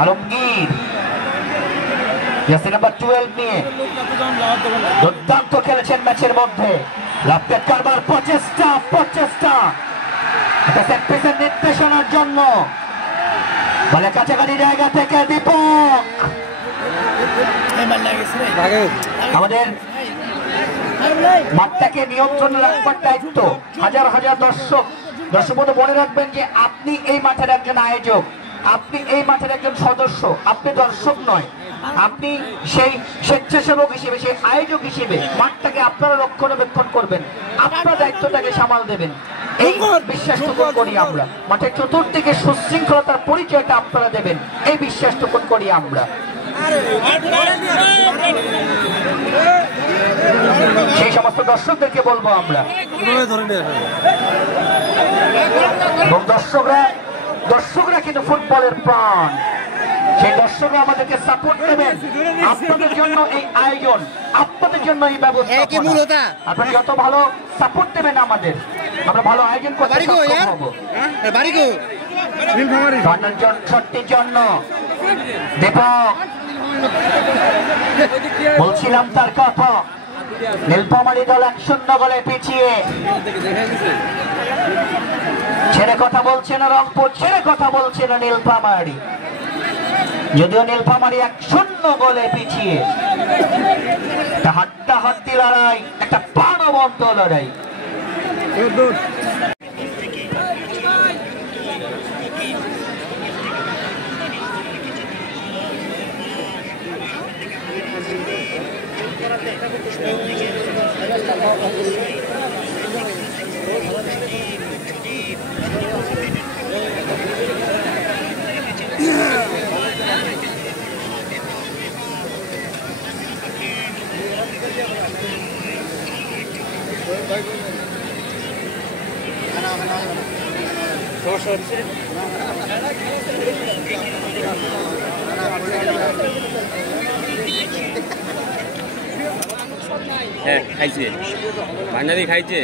Alamgir jersey number 12 নিয়ে দুর্দান্ত খেলেছেন ম্যাচের মধ্যে। লাভপেট কারবার প্রচেষ্টা সেট পিসের নির্দেশনার জন্য বলে কাছাকাছি জায়গা থেকে দীপক। আমাদের মাঠটাকে নিয়ন্ত্রণে রাখবার দায়িত্ব হাজার হাজার দর্শক মনে রাখবেন যে আপনি এই মাঠের একজন আয়োজক, আপনি এই মাঠের একজন সদস্য, আপনি দর্শক নয়, আপনি সেই স্বেচ্ছাসেবক হিসেবে, সেই আয়োজক হিসেবে মাঠটাকে আপনারা রক্ষণাবেক্ষণ করবেন, আপনার দায়িত্বটাকে সামাল দেবেন। এই বিশ্বাসটুকু করি আমরা। মাঠের চতুর্দিকে সুশৃঙ্খলতার পরিচয়টা আপনারা দেবেন, এই বিশ্বাসটুকু করি আমরা। সেই সমস্ত দর্শকদেরকে বলবো আমরা, এবং দর্শকরা কিন্তু ফুটবলের প্রাণ। সেই দর্শকরা আমাদেরকে সাপোর্ট দেবেন। আপনাদের জন্য এই আয়োজন, আপনাদের জন্য এই ব্যবস্থা। আপনারা যত ভালো সাপোর্ট দেবেন আমাদের, আমরা ভালো আয়োজন করতে সক্ষম হব। শটটির জন্য দীপক, বলছিলাম তার কথা, নীলফামারী দল 1-0 গোলে পিছিয়ে। ছেড়ে কথা বলছে না রংপুর, ছেড়ে কথা বলছে না নীলফামারী, যদিও নীলফামারী 1-0 গোলে পিছিয়ে। একটা হাড্ডাহাড্ডি লড়াই, একটা প্রাণবন্ত লড়াই। হ্যাঁ খাইছে, ভান্ডারি খাইছে।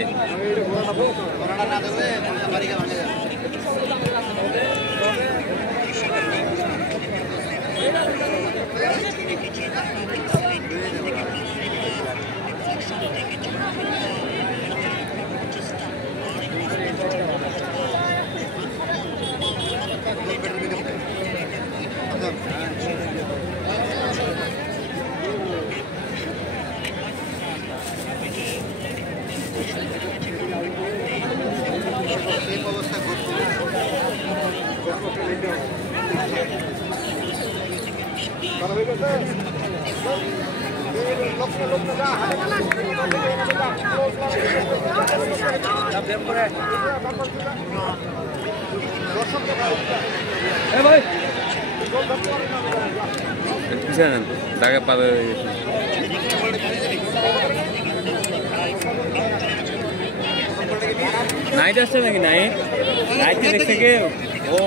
টাকা পাবে নাইট আসছে নাকি? নাইট দেখতে গিয়ে ও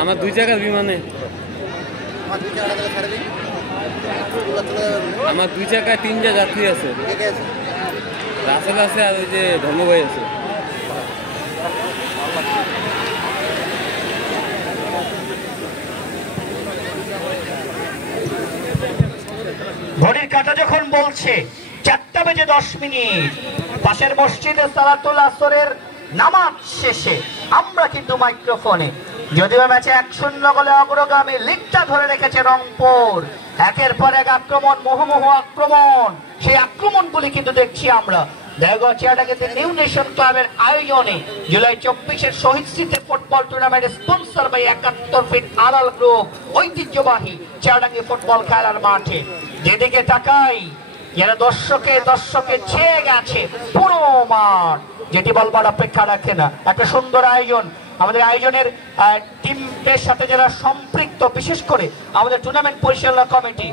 আমার 2 জায়গার বিমানে, আমার 2 জায়গায় 3টা যাত্রী আছে, রাসেল আছে আর ওই যে ধর্মভাই আছে। ঘড়ির কাঁটা যখন বলছে 4:10 পাশের মসজিদে সালাতুল আসরের নামাজ শেষে আমরা কিন্তু মাইক্রোফোনে। যদিও ম্যাচে 1-0 গোলে অগ্রগামী, লিগটা ধরে রেখেছে রংপুর। একের পর এক আক্রমণ, মোহমোহ আক্রমণ, সেই আক্রমণগুলি কিন্তু দেখছি আমরা। দেওঘর চেয়ারডাঙ্গিতে নিউ নেশন ক্লাবের আয়োজনে জুলাই 24-এর শহীদ স্মৃতি football tournament sponsor by 71 fit আড়াল গ্রুপ, ঐতিহ্যবাহী চেয়ারডাঙ্গি ফুটবল খেলার মাঠে। যেদিকে তাকাই যেন দর্শকে ছেয়ে গেছে পুরো মাঠ, যেটি বলবার অপেক্ষা রাখে না। একটা সুন্দর আয়োজন। আমাদের আয়োজনের টিমের সাথে যারা সম্পৃক্ত, বিশেষ করে আমাদের টুর্নামেন্ট পরিচালনা কমিটি,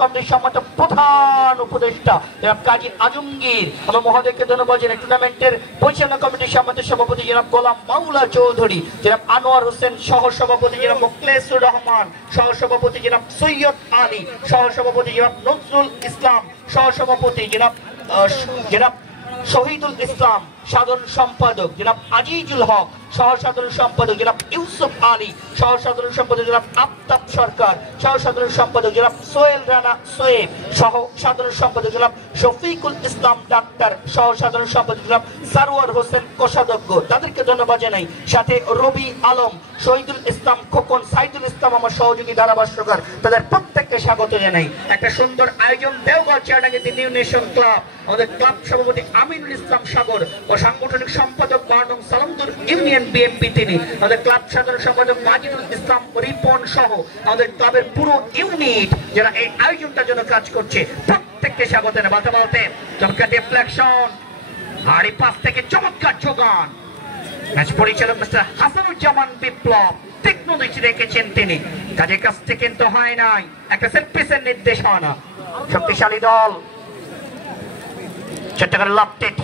কমিটির সম্মত প্রধান উপদেষ্টা জনাব কাজী আজমগীর, আমার মহোদয়কে ধন্যবাদ জানাই। টুর্নামেন্টের পরিচালনা কমিটির সম্মত সভাপতি জনাব গোলাম মাওলা চৌধুরী, জনাব আনোয়ার হোসেন সহ সভাপতি, জনাব মুখলেসুর রহমান সহ সভাপতি, জনাব সৈয়দ আলী সহ সভাপতি, জনাব নজরুল ইসলাম সহ সভাপতি, জনাব শহীদুল ইসলাম সাধারণ সম্পাদক, জনাব আজিজুল হক সহ সাধারণ সম্পাদক, জনাব ইউসুফ আলী সহ সাধারণ সম্পাদক, জনাব আফতাব সরকার সহ সাধারণ সম্পাদক, জনাব সোহেল রানা সোয়েব সহ সাধারণ সম্পাদক, জনাব শফিকুল ইসলাম ডাক্তার সহ সাধারণ সম্পাদক, জনাব সারওয়ার হোসেন কোষাধ্যক্ষ, তাদেরকে ধন্যবাদ জানাই। সাথে রবি আলম, শহীদুল ইসলাম খোকন, সাইদুল ইসলাম আমার সহযোগী ধারাভাষ্যকার, তাদের প্রত্যেককে স্বাগত জানাই। একটা সুন্দর আয়োজন দেওঘর চেয়ারডাঙ্গিতে নিউ নেশন ক্লাব, আমাদের ক্লাব সভাপতি আমিনুল ইসলাম সাগর ও সাংগঠনিক সম্পাদক বার্নম সালামদুর ইউনিয়ন বিএনপি তিনি, আমাদের ক্লাব সাধারণ সম্পাদক মাজিদুল ইসলাম রিপন সহ আমাদের ক্লাবের পুরো ইউনিট যারা এই আয়োজনটার জন্য কাজ করছে, প্রত্যেককে স্বাগত জানাই। বলতে চমৎকার ডিফ্লেকশন আর এই পাশ থেকে চমৎকার যোগান। ম্যাচ পরিচালক মিস্টার হাসানুজ্জামান বিপ্লব টেকনোলজি রেখেছেন তিনি, কাজের কাছ থেকে কিন্তু হয় নাই, একটা সেট পিসের নির্দেশনা। শক্তিশালী দল, চট্টগ্রাম লফটেড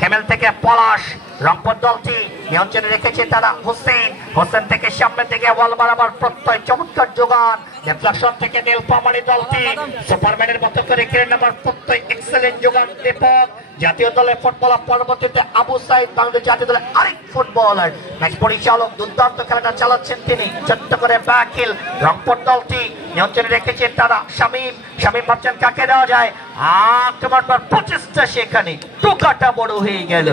হেমেল থেকে পলাশ, রংপুর দলটি নিয়ন্ত্রণে রেখেছে তারা হোসেন থেকে সামনে থেকে বল বাড়াবার প্রত্যয়, চমৎকার যোগান। ডিফ্লেকশন থেকে নীলফামারী দলটি সুপারম্যানের মতো করে কেড়ে নেবার প্রত্যয়, এক্সেলেন্ট যোগান দীপক। জাতীয় দলের ফুটবলার, পরবর্তীতে আবু সাইদ, বাংলাদেশ জাতীয় দলের আরেক ফুটবলার। ম্যাচ পরিচালক দুর্দান্ত খেলাটা চালাচ্ছেন তিনি, চট্টগ্রাম ব্যাকিল। রংপুর দলটি নিয়ন্ত্রণে রেখেছেন তারা শামীম ভাবছেন কাকে দেওয়া যায়, আক্রমণ প্রচেষ্টা, সেখানে টোকাটা বড় হয়ে গেল।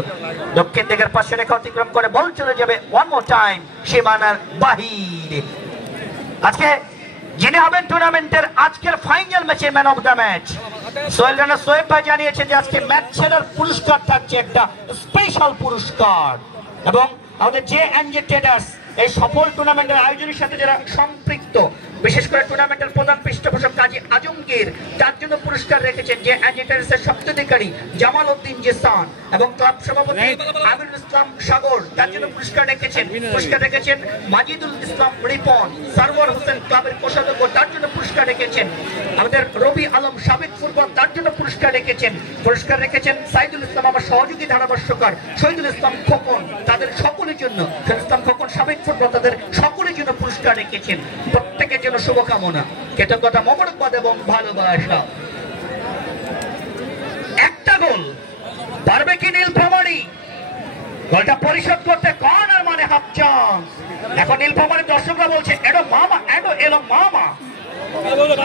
দক্ষিণ দিকের পাশে রেখা অতিক্রম করে বল চলে যাবে ওয়ান মোর টাইম সীমানার বাহিরে। আজকে যিনি হবেন টুর্নামেন্টের আজকের ফাইনাল ম্যাচের man of the match, Sohel Rana Soheb ভাই জানিয়েছেন যে আজকে ম্যাচ সেরার পুরস্কার থাকছে একটা স্পেশাল পুরস্কার। এবং আমাদের জে ট্রেডার্স এই সফল টুর্নামেন্টের আয়োজনের সাথে যারা সম্পৃক্ত, বিশেষ করে টুর্নামেন্টের প্রধান পৃষ্ঠপোষক কাজী আজমগীর, তার জন্য পুরস্কার রেখেছেন যে ট্রেডার্সের স্বত্বাধিকারী জামাল উদ্দিন জিসান এবং ক্লাব সভাপতি আমিনুল ইসলাম সাগর, তার জন্য পুরস্কার রেখেছেন মাজিদুল ইসলাম রিপন, সারওয়ার হোসেন ক্লাবের কোষাধ্যক্ষ, তার জন্য পুরস্কার রেখেছেন আমাদের রবি আলম সাবেক ফুটবল, তার জন্য পুরস্কার রেখেছেন সাইদুল ইসলাম আমার সহযোগী ধারাভাষ্যকার, শহীদুল ইসলাম খোকন, তাদের সকলের জন্য, শহীদুল ইসলাম খোকন সাবেক ফুটবল, তাদের সকলের জন্য পুরস্কার রেখেছেন। প্রত্যেকের জন্য শুভকামনা, কৃতজ্ঞতা, মোবারকবাদ এবং ভালোবাসা। একটা গোল পারবে কি নীলফামারী? গোলটা পরিশোধ করতে কর্নার মানে হাফ চান্স। এখন নীলফামারীর দর্শকরা বলছে এডো এলো মামা,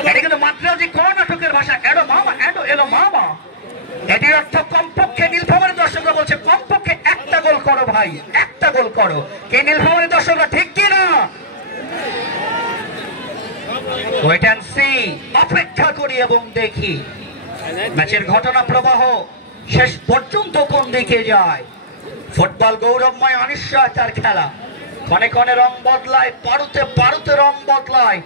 এটা কিন্তু মাদ্রাজি কর্ণাটকের ভাষা, এডো এলো মামা। এটির অর্থ কমপক্ষে নীলফামারীর দর্শকরা বলছে কমপক্ষে একটা গোল করো ভাই, একটা গোল করো। কে নীলফামারীর দর্শকরা ঠিক কিনা? ওয়েট এন্ড সি, অপেক্ষা করি এবং দেখি ম্যাচের ঘটনা প্রবাহ শেষ পর্যন্ত কোন দিকে যায়। ফুটবল গৌরবময় অনিশ্চয়তার খেলা, ক্ষণে ক্ষণে রং বদলায়, পারুতে রং বদলায়,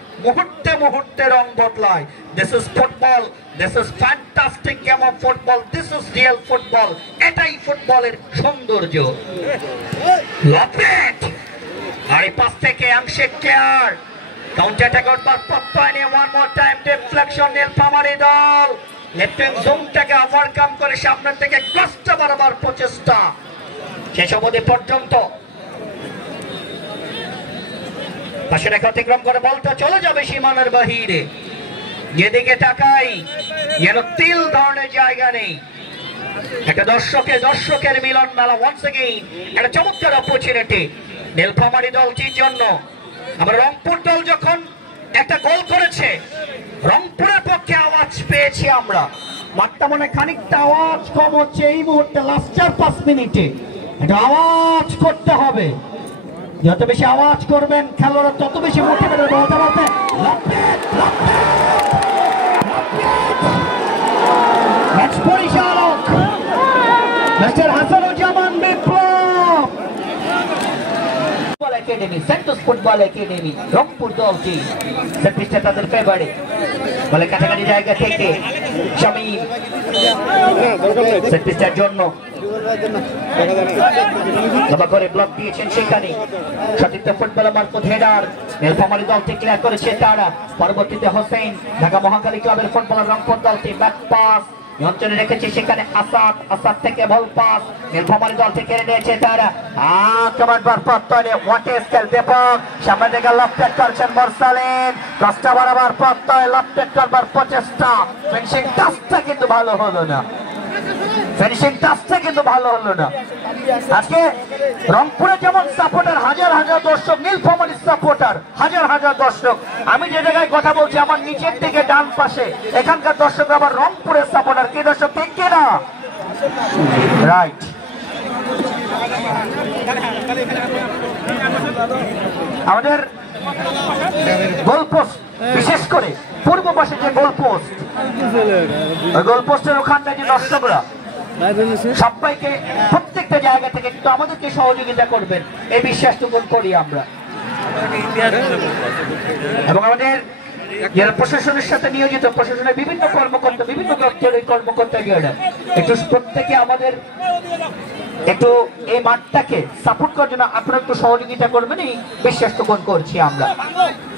মুহূর্তে রং বদলায়। This is football, this is fantastic game of football, this is real football. এটাই ফুটবলের সৌন্দর্য। লপেট আর এই পাশ থেকে আংশিক কেয়ার, কাউন্টার অ্যাটাক করবার প্রত্যয় নিয়ে one more time deflection, Nilphamari দল লেফটিং জোনটাকে ওভারকাম করে সামনের থেকে ক্রসটা বাড়াবার প্রচেষ্টা, শেষ অবধি পর্যন্ত পাশে রেখা অতিক্রম করে বলটা চলে যাবে সীমানার বাহিরে। যেদিকে তাকাই যেন তিল ধরনের জায়গা নেই। একটা দর্শকের মিলন মেলা, ওয়ান্স এগেইন একটা চমৎকার অপরচুনিটি নীলফামারী দলটির জন্য। আমরা রংপুর দল যখন একটা গোল করেছে, রংপুরের পক্ষে আওয়াজ পেয়েছি আমরা, মাঠটা মনে খানিকটা আওয়াজ কম হচ্ছে এই মুহূর্তে লাস্ট 4-5 মিনিটে। এটা আওয়াজ করতে হবে, যত বেশি আওয়াজ করবেন খেলোয়াড়রা তত বেশি মোটিভেটেড হতে পারবে। ম্যাচ পরিচালক mister Hasanuzzaman Biplob. Football academy, Santos football academy Rangpur দলটি সেটপিসটা তাদের ফেভারে। বলে কাছাকাছি জায়গা থেকে শামীম সেটপিসটার জন্য লম্বা করে ব্লক দিয়েছেন, সেখানে সতীর্থ ফুটবলার মারফত হেডার নীলফামারী দলটি ক্লিয়ার করেছে তারা। পরবর্তীতে হোসেন ঢাকা মহাখালী ক্লাবের ফুটবলার রংপুর দলটি ব্যাক পাস নিয়ন্ত্রণে রেখেছে, সেখানে আসাদ, আসাদ থেকে বল পাস নীলফামারী দল থেকে কেড়ে নিয়েছে তারা। আক্রমণবার প্রত্যয় ওয়াটে স্কেল ব্যাপক সামনে থেকে লফটেড করছেন মোরসালিন, দশটা বরাবর প্রত্যয় লফটেড করবার প্রচেষ্টা, ফিনিশিং টাচটা কিন্তু ভালো হলো না, ফিনিশিং টাচটা কিন্তু ভালো হলো না। আজকে রংপুরে যেমন সাপোর্টার হাজার হাজার দর্শক, নীলফামারীর সাপোর্টার হাজার হাজার দর্শক। আমি যে জায়গায় কথা বলছি আমার নিচের দিকে ডান পাশে এখানকার দর্শক আবার রংপুরের সাপোর্টার। কি দর্শক ঠিক কিনা? রাইট। আমাদের গোলপোস্ট, বিশেষ করে পূর্ব পাশে যে গোলপোস্ট, ওই গোলপোস্টের ওখানটায় যে দর্শকরা সবাইকে প্রত্যেকটা জায়গা থেকে কিন্তু আমাদেরকে সহযোগিতা করবেন এই বিশ্বাসটুকু করি আমরা। এবং আমাদের যারা প্রশাসনের সাথে নিয়োজিত, প্রশাসনের বিভিন্ন কর্মকর্তা, বিভিন্ন দপ্তরের কর্মকর্তা একটু প্রত্যেকে আমাদের একটু এই মাঠটাকে সাপোর্ট করার জন্য আপনারা একটু সহযোগিতা করবেন এই বিশ্বাসটুকু করছি আমরা।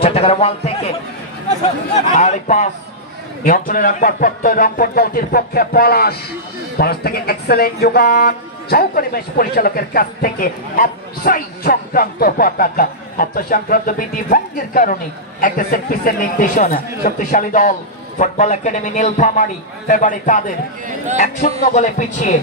চট্টগ্রাম ওয়াল থেকে আর এই পাস নিয়ন্ত্রণে রাখবার প্রত্যয় রংপুর দলটির পক্ষে পলাশ, পলাশ থেকে এক্সেলেন্ট যোগান সহকারী ম্যাচ পরিচালকের কাছ থেকে অফসাইড সংক্রান্ত পতাকা, অফসাইড সংক্রান্ত বিধি ভঙ্গের কারণে একটা সেট পিসের নির্দেশনা। শক্তিশালী দল ফুটবল একাডেমি নীলফামারী ফেভারে তাদের 1-0 গোলে পিছিয়ে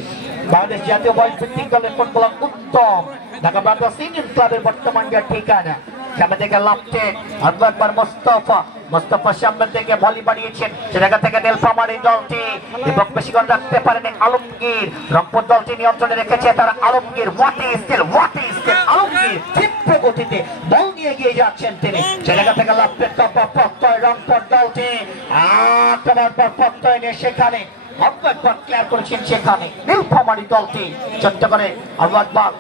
বাংলাদেশ জাতীয় বয়স ভিত্তিক দলের ফুটবলার উত্তম ঢাকা ব্রাদার্স ইউনিয়ন ক্লাবের বর্তমান যে ঠিকানা। সামনে থেকে লাফটে একবার মোস্তফা, মোস্তফা সামনে থেকে ভলি বাড়িয়েছেন, সে জায়গা থেকে নীলফামারী দলটি এবং বেশিক্ষণ রাখতে পারেনি আলমগীর। রংপুর দলটি নিয়ন্ত্রণে রেখেছে তারা আলমগীর, ওয়াটে স্কেল আলমগীর তীব্র গতিতে বল নিয়ে গিয়ে যাচ্ছেন তিনি, সে জায়গা থেকে লাফটে প্রত্যয় রংপুর দলটি প্রত্যয় নিয়ে সেখানে একবার ক্লিয়ার করেছেন, সেখানে নীলফামারী দলটি চট্ট করে একবার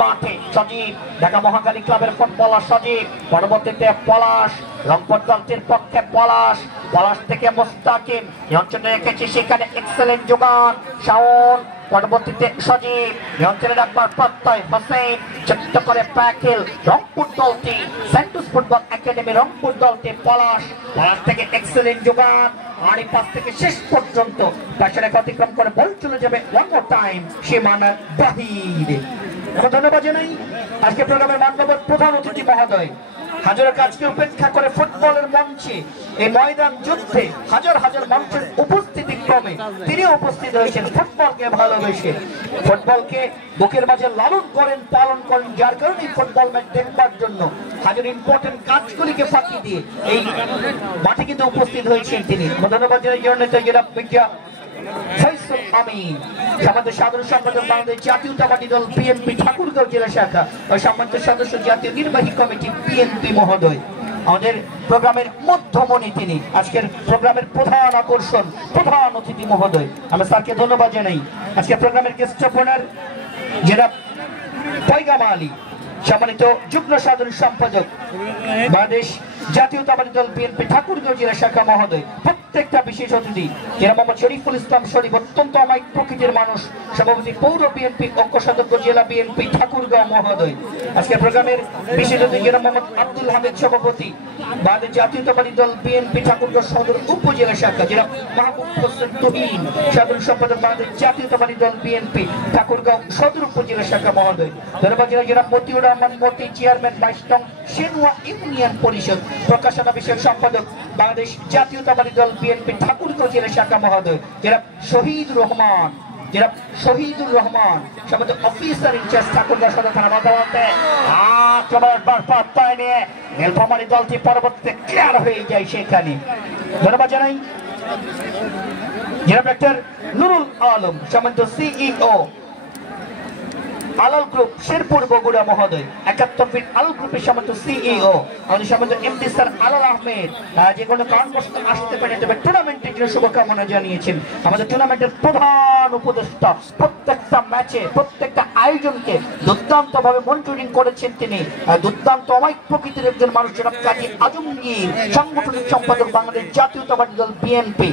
মাঠে সজীব ঢাকা মহাখালী ক্লাবের ফুটবলার সজীব, পরবর্তীতে পলাশ রংপুর দলটির পক্ষে পলাশ, পলাশ থেকে মোস্তাকিম নিয়ন্ত্রণে রেখেছে, সেখানে এক্সেলেন্ট যোগান শাওন, পরবর্তীতে সজীব নিয়ন্ত্রণে রাখবার প্রত্যয় হোসেন, চট্ট করে প্যাকেল রংপুর দলটি সেন্টোস ফুটবল একাডেমি রংপুর দলটি পলাশ, পলাশ থেকে এক্সেলেন্ট যোগান আর এই পাশ থেকে শেষ পর্যন্ত তার অতিক্রম করে বল চলে যাবে ওয়ান মোর টাইম সীমানার বাহিরে। ধন্যবাদ জানাই আজকে প্রোগ্রামের মাননীয় প্রধান অতিথি মহোদয়, হাজারের কাজকে উপেক্ষা করে ফুটবলের মঞ্চে এই ময়দান যুদ্ধে হাজার হাজার মানুষের উপস্থিতি ক্রমে তিনি উপস্থিত হয়েছেন ফুটবলকে ভালোবেসে, ফুটবলকে বুকের মাঝে লালন করেন পালন করেন, যার কারণে ফুটবল ম্যাচ দেখবার জন্য হাজার ইম্পর্টেন্ট কাজগুলিকে ফাঁকি দিয়ে এই মাঠে কিন্তু উপস্থিত হয়েছেন তিনি। ধন্যবাদ জানাই জন্য ফয়সাল আমিন, সম্মানিত সাধারণ সম্পাদক বাংলাদেশ জাতীয়তাবাদী দল বিএনপি ঠাকুরগাঁও জেলা শাখা ও সম্মানিত সদস্য জাতীয় নির্বাহী কমিটি বিএনপি মহোদয়, আমাদের প্রোগ্রামের মধ্যমণি তিনি, আজকের প্রোগ্রামের প্রধান আকর্ষণ প্রধান অতিথি মহোদয়, আমরা স্যারকে ধন্যবাদ জানাই। আজকের প্রোগ্রামের গেস্ট অফার যারা পয়গাম আলী, সম্মানিত যুগ্ম সাধারণ সম্পাদক বাংলাদেশ জাতীয়তাবাদী দল বিএনপি ঠাকুরগাঁও জেলা শাখা মহোদয়, প্রত্যেকটা বিশেষ অতিথি যারা মোহাম্মদ শরীফুল ইসলাম শরীফ, অত্যন্ত অমায়িক প্রকৃতির মানুষ, সভাপতি পৌর বিএনপি ঐক্য সদস্য জেলা বিএনপি ঠাকুরগাঁও মহোদয়। আজকে প্রোগ্রামের বিশেষ অতিথি যারা মোহাম্মদ আব্দুল হামিদ সভাপতি বাংলাদেশ জাতীয়তাবাদী দল বিএনপি ঠাকুরগাঁও সদর উপজেলা শাখা, যারা মাহবুব হোসেন তুহিন সাধারণ সম্পাদক বাংলাদেশ জাতীয়তাবাদী দল বিএনপি ঠাকুরগাঁও সদর উপজেলা শাখা মহোদয়। ধন্যবাদ যারা মতিউর রহমান মতি চেয়ারম্যান 22 নং সেনুয়া ইউনিয়ন পরিষদ প্রকাশনা বিষয়ক সম্পাদক বাংলাদেশ জাতীয়তাবাদী দল বিএনপি ঠাকুরগাঁও জেলা শাখা মহোদয়, যারা শহীদুর রহমান সম্মানিত অফিসার ইনচার্জ ঠাকুরগাঁও সদর থানা বাদাওয়াতে নিয়ে নীলফামারী দলটি পরবর্তীতে ক্লিয়ার হয়ে যায় সেখানে। ধন্যবাদ জানাই জনাব ডাক্তার নুরুল আলম, সম্মানিত সিইও আলাল গ্রুপ শেরপুর বগুড়া মহোদয়, 71 ফিট আলাল গ্রুপের সম্মানিত সিইও আমাদের সম্মানিত এমডি স্যার আলাল আহমেদ যে কোনো কারণবশত আসতে পারে, তবে টুর্নামেন্টের জন্য শুভকামনা জানিয়েছেন। আমাদের টুর্নামেন্টের প্রধান উপদেষ্টা প্রত্যেকটা ম্যাচে প্রত্যেকটা আয়োজনকে দুর্দান্ত ভাবে মনিটরিং করেছেন তিনি। দুর্দান্ত অমায়িক প্রকৃতির একজন মানুষ জনাব কাজী আজমগীর, সাংগঠনিক সম্পাদক বাংলাদেশ জাতীয়তাবাদী দল বিএনপি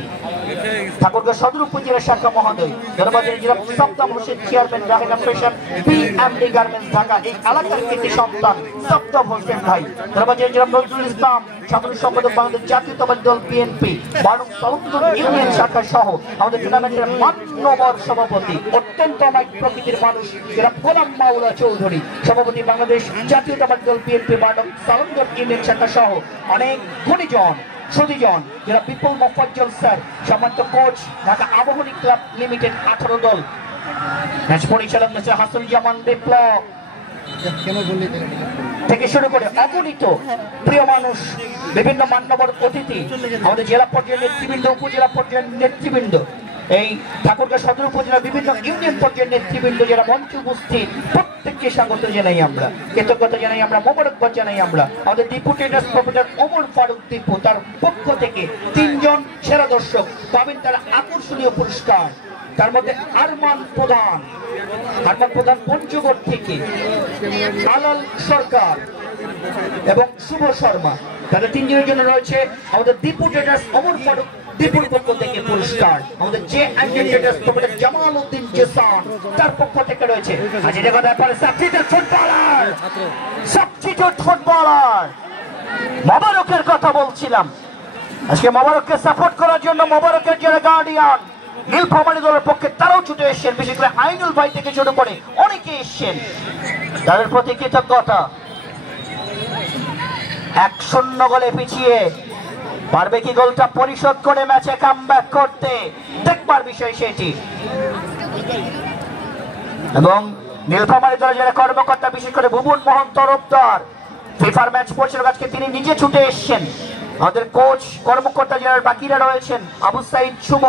ঠাকুরগাঁও সদর উপজেলা শাখা মহোদয়, ধন্যবাদের জনাব Saddam Hossain chairman Rahena fashion PMD garments Dhaka, এই এলাকার কৃতি সন্তান সাদ্দাম হোসেন ভাই, ধন্যবাদের জনাব নজরুল ইসলাম সাধারণ সম্পাদক বাংলাদেশ জাতীয়তাবাদী দল বিএনপি বারং সাউথ ইউনিয়ন শাখা সহ আমাদের টুর্নামেন্টের মান্যবর সভাপতি অত্যন্ত অমায়িক প্রকৃতির মানুষ জনাব গোলাম মাওলা চৌধুরী, সভাপতি বাংলাদেশ জাতীয়তাবাদী দল বিএনপি বারং সাউথ ইউনিয়ন শাখা সহ অনেক গুণীজন সুদীজন যারা বিপুল মোফাজ্জল স্যার, সম্মানিত coach Dhaka Abahani club limited 18 দল, ম্যাচ পরিচালক মিস্টার হাসান জামান বিপ্লব থেকে শুরু করে অগণিত প্রিয় মানুষ, বিভিন্ন মান্যবর অতিথি, আমাদের জেলা পর্যায়ের নেতৃবৃন্দ, উপজেলা পর্যায়ের নেতৃবৃন্দ, এই ঠাকুরগাঁও সদর উপজেলা বিভিন্ন ইউনিয়ন পর্যায়ের নেতৃবৃন্দ যারা মঞ্চে উপস্থিত, প্রত্যেককে স্বাগত জানাই আমরা, কৃতজ্ঞতা জানাই আমরা, মোবারকবাদ জানাই আমরা। আমাদের ডিপুটেড প্রফেসর ওমর ফারুক দীপু তার পক্ষ থেকে 3 জন সেরা দর্শক পাবেন তারা আকর্ষণীয় পুরস্কার। তার মধ্যে আরমান প্রধান পঞ্চগড় থেকে, আলাল সরকার এবং শুভ শর্মা, তাদের 3 জনের জন্য রয়েছে আমাদের ডিপুটেড ওমর ফারুক দীপুর পক্ষ থেকে পুরস্কার। আমাদের যে প্রফেসর জামাল উদ্দিন জেসান তার পক্ষ থেকে রয়েছে ফুটবলার মোবারকের কথা বলছিলাম। আজকে মোবারককে সাপোর্ট করার জন্য মোবারকের যারা গার্ডিয়ান নীলফামারী দলের পক্ষে তারাও ছুটে এসছেন, বিশেষ করে আইনুল ভাই থেকে শুরু করে অনেকে এসছেন, তাদের প্রতি কৃতজ্ঞতা। 1-0 গোলে পিছিয়ে পারবে কি গোলটা পরিশোধ করে ম্যাচে কামব্যাক করতে, দেখবার বিষয় সেটি। এবং নীলফামারী দলের যারা কর্মকর্তা, বিশেষ করে ভুবন মোহন তরফদার ফিফার ম্যাচ পরিচালক, আজকে তিনি নিজে ছুটে এসছেন। আমাদের কোচ কর্মকর্তা যারা বাকিরা রয়েছেন, আবু সাইদ শুভ,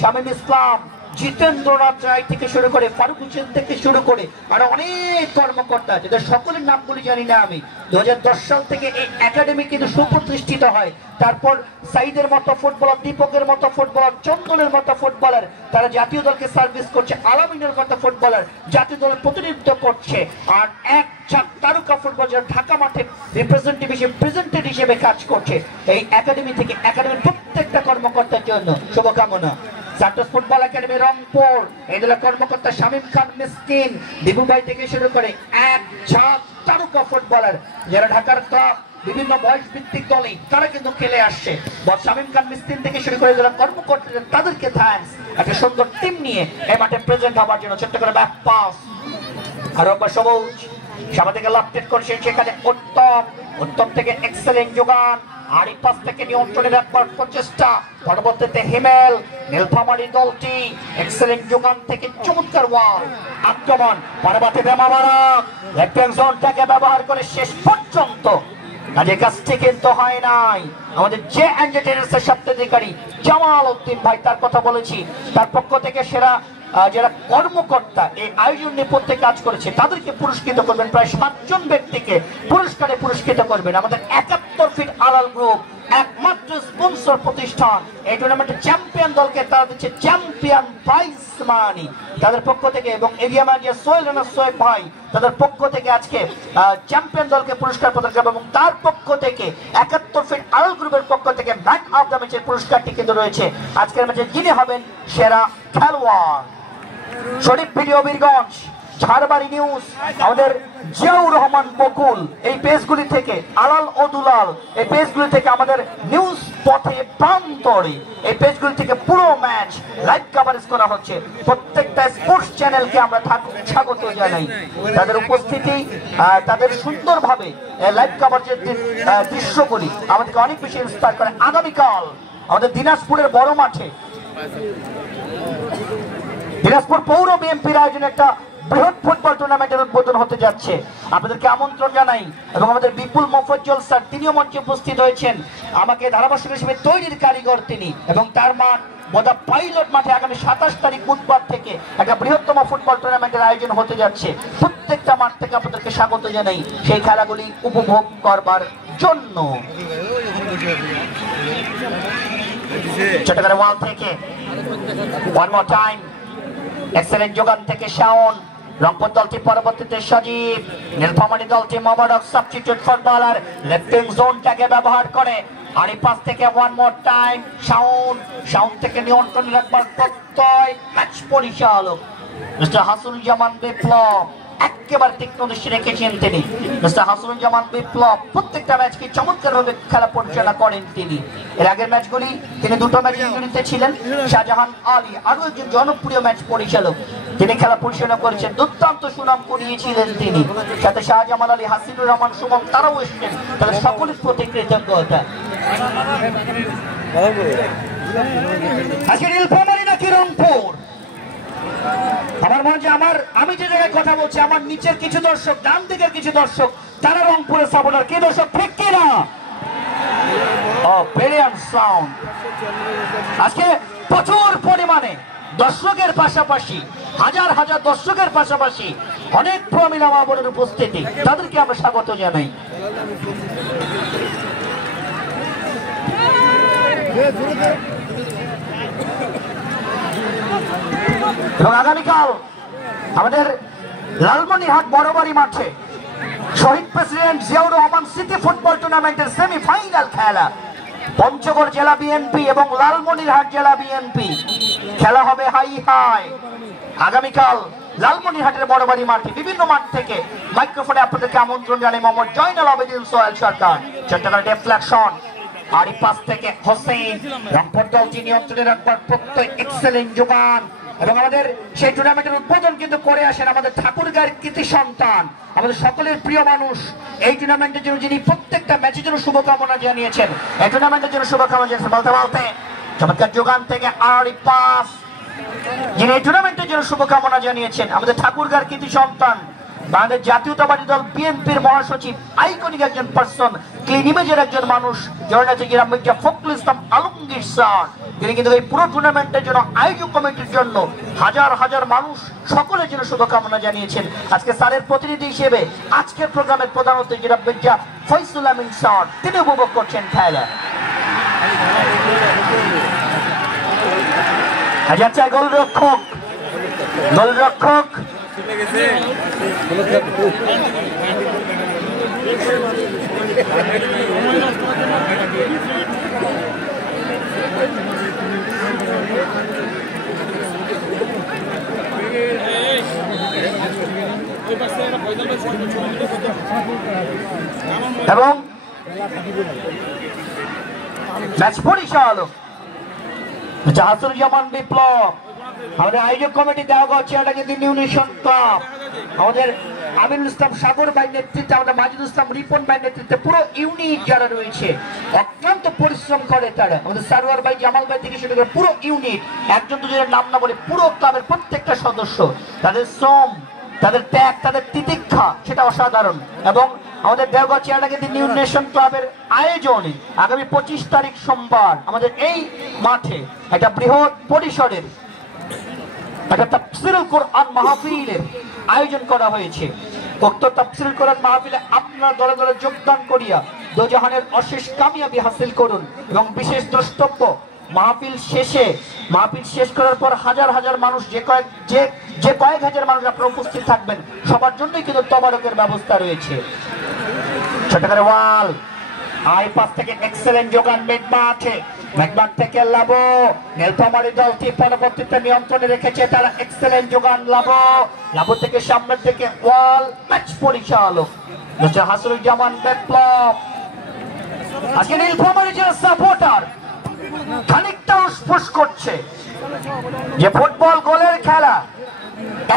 শামীম ইসলাম, জিতেন্দ্রনাথ রায় থেকে শুরু করে ফারুক হোসেন থেকে শুরু করে আর অনেক কর্মকর্তা যাদের সকলের নামগুলি জানি না আমি। 2010 সাল থেকে এই একাডেমি কিন্তু সুপ্রতিষ্ঠিত হয়। তারপর সাইদের মতো ফুটবলার, দীপকের মতো ফুটবলার, চন্দনের মতো ফুটবলার তারা জাতীয় দলকে সার্ভিস করছে, আলামিনের মতো ফুটবলার জাতীয় দলের প্রতিনিধিত্ব করছে, আর এক তারকা ফুটবল যারা ঢাকা মাঠে রিপ্রেজেন্টেটিভ হিসেবে কাজ করছে। এই একাডেমি থেকে একাডেমির প্রত্যেকটা কর্মকর্তার জন্য শুভকামনা। সান্টোস ফুটবল একাডেমি রংপুর, এই দলের কর্মকর্তা শামীম খান মিসকিন, দিবু ভাই থেকে শুরু করে এক ঝাঁক তারকা ফুটবলার যারা ঢাকার ক্লাব বিভিন্ন বয়স ভিত্তিক দলে তারা কিন্তু খেলে আসছে। শামীম খান মিসকিন থেকে শুরু করে যারা কর্মকর্তা তাদেরকে থ্যাঙ্কস, একটা সুন্দর টিম নিয়ে এই মাঠে প্রেজেন্ট হওয়ার জন্য। ছোট্ট করে ব্যাক পাস আর সবুজ সামনে থেকে লাফটেট করছেন, সেখানে উত্তম থেকে এক্সেলেন্ট যোগান, আর এই পাশ থেকে নিয়ন্ত্রণে রাখবার প্রচেষ্টা, পরবর্তীতে হিমেল নীলফামারী দলটি এক্সেলেন্ট যোগান থেকে চমৎকার ওয়াল আক্রমণ, পরবর্তী বেমাবারক লেফট হ্যান্ড জোনটাকে ব্যবহার করে শেষ পর্যন্ত কাজে কাজটি কিন্তু হয় নাই। আমাদের যে এন্টারটেইনার্সের স্বত্বাধিকারী জামাল উদ্দিন ভাই, তার কথা বলেছি, তার পক্ষ থেকে সেরা যারা কর্মকর্তা এই আয়োজন নেপথ্যে কাজ করেছে তাদেরকে পুরস্কৃত করবেন। প্রায় 7 জন ব্যক্তিকে পুরস্কারে পুরস্কৃত করবেন। আমাদের 71 ফিট আলাল গ্রুপ একমাত্র স্পন্সর প্রতিষ্ঠান, এই টুর্নামেন্টের চ্যাম্পিয়ন দলকে তারা দিচ্ছে চ্যাম্পিয়ন প্রাইজ মানি তাদের পক্ষ থেকে, এবং এরিয়া ম্যানেজার সোহেল রানা সোহেব ভাই তাদের পক্ষ থেকে আজকে চ্যাম্পিয়ন দলকে পুরস্কার প্রদান করবে। এবং তার পক্ষ থেকে 71 ফিট আলাল গ্রুপের পক্ষ থেকে ম্যান অফ দ্য ম্যাচের পুরস্কারটি কিন্তু রয়েছে। আজকের ম্যাচে যিনি হবেন সেরা খেলোয়াড়, শরীফ ভিডিও বীরগঞ্জ, ঝাড়বাড়ি নিউজ, আমাদের জিয়াউর রহমান বকুল, এই পেজগুলি থেকে আলাল ও দুলাল, এই পেজগুলি থেকে আমাদের নিউজ পথে প্রান্তরে, এই পেজগুলি থেকে পুরো ম্যাচ লাইভ কভারেজ করা হচ্ছে। প্রত্যেকটা স্পোর্টস চ্যানেলকে আমরা স্বাগত জানাই। তাদের উপস্থিতি, তাদের সুন্দরভাবে লাইভ কভারেজের দৃশ্যগুলি আমাদেরকে অনেক বেশি ইন্সপায়ার করে। আগামীকাল আমাদের দিনাজপুরের বড় মাঠে দিনাজপুর পৌর বিএনপির আয়োজনে একটা বৃহৎ ফুটবল টুর্নামেন্টের উদ্বোধন হতে যাচ্ছে। আপনাদেরকে আমন্ত্রণ জানাই। এবং আমাদের বিপুল মোফাজ্জল স্যার তিনিও মঞ্চে উপস্থিত হয়েছেন। আমাকে ধারাভাষ্যকার হিসেবে তৈরির কারিগর তিনি, এবং তার মাঠ বোদা পাইলট মাঠে আগামী 27 তারিখ বুধবার থেকে একটা বৃহত্তম ফুটবল টুর্নামেন্টের আয়োজন হতে যাচ্ছে। প্রত্যেকটা মাঠ থেকে আপনাদেরকে স্বাগত জানাই সেই খেলাগুলি উপভোগ করবার জন্য। চট্টগ্রাম ওয়াল থেকে ওয়ান মোর টাইম এক্সেলেন্ট যোগান থেকে শাওন, রংপুর দলটি পরবর্তীতে সজীব, নীলফামারী দলটি মোহাম্মদ সাবস্টিটিউট ফুটবলার লেফটিং জোনটাকে ব্যবহার করে। আর এই পাশ থেকে ওয়ান মোর টাইম শাওন থেকে নিয়ন্ত্রণে রাখবার প্রত্যয় ম্যাচ পরিচালক মিস্টার হাসনুজ্জামান বিপ্লব একেবারে তীক্ষ্ণ দৃষ্টি রেখেছেন তিনি। মিস্টার হাসনুজ্জামান বিপ্লব প্রত্যেকটা ম্যাচকে চমৎকারভাবে খেলা পরিচালনা করেন তিনি। এর আগের ম্যাচগুলি তিনি দুটো ম্যাচ ইঞ্জুরিতে ছিলেন। শাহজাহান আলী আরো একজন জনপ্রিয় ম্যাচ পরিচালক, তিনি খেলা পরিচালনা করেছেন, দুর্দান্ত সুনাম কুড়িয়েছিলেন তিনি। সাথে শাহজামাল আলী, হাসিনুর রহমান সুমন তারাও এসছেন, তাদের সকলের প্রতি কৃতজ্ঞতা। আজকে নীলফামারী নাকি রংপুর? আমার মনে হয় আমি যে জায়গায় কথা বলছি, আমার নিচের কিছু দর্শক, ডান দিকের কিছু দর্শক, তারা রংপুরের সাপোর্টার। কি দর্শক ঠিক কিনা? Brilliant sound. আজকে প্রচুর পরিমাণে দর্শকের পাশাপাশি, হাজার হাজার দর্শকের পাশাপাশি অনেক প্রমিলা মা বোনের উপস্থিতি, তাদেরকে আমরা স্বাগত জানাই। এবং আগামীকাল আমাদের লালমনিরহাট বড়বাড়ি মাঠে Shahid president Ziaur Rahman city football টুর্নামেন্টের সেমিফাইনাল খেলা পঞ্চগড় জেলা বিএনপি এবং লালমনিরহাট জেলা বিএনপি খেলা হবে হাই হাই। আগামীকাল লালমনিরহাটের বড়বাড়ি মাঠে বিভিন্ন মাঠ থেকে মাইক্রোফোনে আপনাদেরকে আমন্ত্রণ জানাই মোহাম্মদ জয়নাল আবেদিন সোহেল সরকার। চট্টগ্রাম ডেফ্লেকশন আর পাশ থেকে হোসেন, রংপুর দলটি নিয়ন্ত্রণে রাখবার প্রত্যয় এক্সেলেন্ট যোগান। এবং আমাদের সেই টুর্নামেন্টের উদ্বোধন কিন্তু করে আসেন আমাদের ঠাকুরগাঁয়ের কৃতি সন্তান, আমাদের সকলের প্রিয় মানুষ। এই টুর্নামেন্টের জন্য যিনি প্রত্যেকটা ম্যাচের জন্য শুভকামনা জানিয়েছেন, এই টুর্নামেন্টের জন্য শুভকামনা জানিয়েছেন বলতে বলতে চমৎকার যোগান থেকে আর পাস, যিনি এই টুর্নামেন্টের জন্য শুভকামনা জানিয়েছেন আমাদের ঠাকুরগাঁয়ের কৃতি সন্তান, বাংলাদেশ জাতীয়তাবাদী দল বিএনপির মহাসচিব, আইকনিক একজন পার্সন, ক্লিন ইমেজের একজন মানুষ, জয়নাথ মির্জা ফখরুল ইসলাম আলমগীর স্যার। তিনি কিন্তু এই পুরো টুর্নামেন্টের জন্য আয়োজক কমিটির জন্য হাজার হাজার মানুষ সকলের জন্য শুভকামনা জানিয়েছেন। আজকে স্যারের প্রতিনিধি হিসেবে আজকের প্রোগ্রামের প্রধান অতিথি জনাব মির্জা ফয়সুল আমিন স্যার, তিনি উপভোগ করছেন খেলা। হাজার চার গোলরক্ষক এবং ম্যাচ পরিচালক হাসনুজ্জামান বিপ্লব। আমাদের আয়োজক কমিটি দেওয়া চেয়ারটা কিন্তু নিউ নেশন ক্লাব, আমাদের আমিনুল ইসলাম সাগর ভাই নেতৃত্বে, আমাদের মাজিদুল ইসলাম রিপন ভাই নেতৃত্বে পুরো ইউনিট যারা রয়েছে অত্যন্ত পরিশ্রম করে তারা, আমাদের সারোয়ার ভাই, জামাল ভাই থেকে শুরু করে পুরো ইউনিট, একজন দুজনের নাম না বলে পুরো ক্লাবের প্রত্যেকটা সদস্য, তাদের শ্রম, তাদের ত্যাগ, তাদের তিতিক্ষা সেটা অসাধারণ। এবং আমাদের দেওগাঁ চেয়ারটা কিন্তু নিউ নেশন ক্লাবের আয়োজনে আগামী 25 তারিখ সোমবার আমাদের এই মাঠে একটা বৃহৎ পরিসরের একটা তাফসীরুল কোরআন মাহফিলের আয়োজন করা হয়েছে। উক্ত তাফসীরুল কোরআন মাহফিলে আপনারা দলে দলে যোগদান করিয়া দোজাহানের অশেষ কামিয়াবি হাসিল করুন। এবং বিশেষ দ্রষ্টব্য, মাহফিল শেষ করার পর হাজার হাজার মানুষ, যে কয়েক হাজার মানুষ আপনারা উপস্থিত থাকবেন, সবার জন্যই কিন্তু তবারকের ব্যবস্থা রয়েছে। চট্টগ্রাম ওয়াল আই পাস থেকে এক্সেলেন্ট যোগান মেঘমাঠ থেকে লাভো, নীলফামারী দলটি পরবর্তীতে নিয়ন্ত্রণে রেখেছে, তারা এক্সেলেন্ট যোগান লাভো থেকে সামনের থেকে ওয়াল। ম্যাচ পরিচালক মিস্টার হাসনুজ্জামান বিপ্লব। আজকে নীলফামারী যে সাপোর্টার খানিকটা উসফুস করছে যে ফুটবল গোলের খেলা,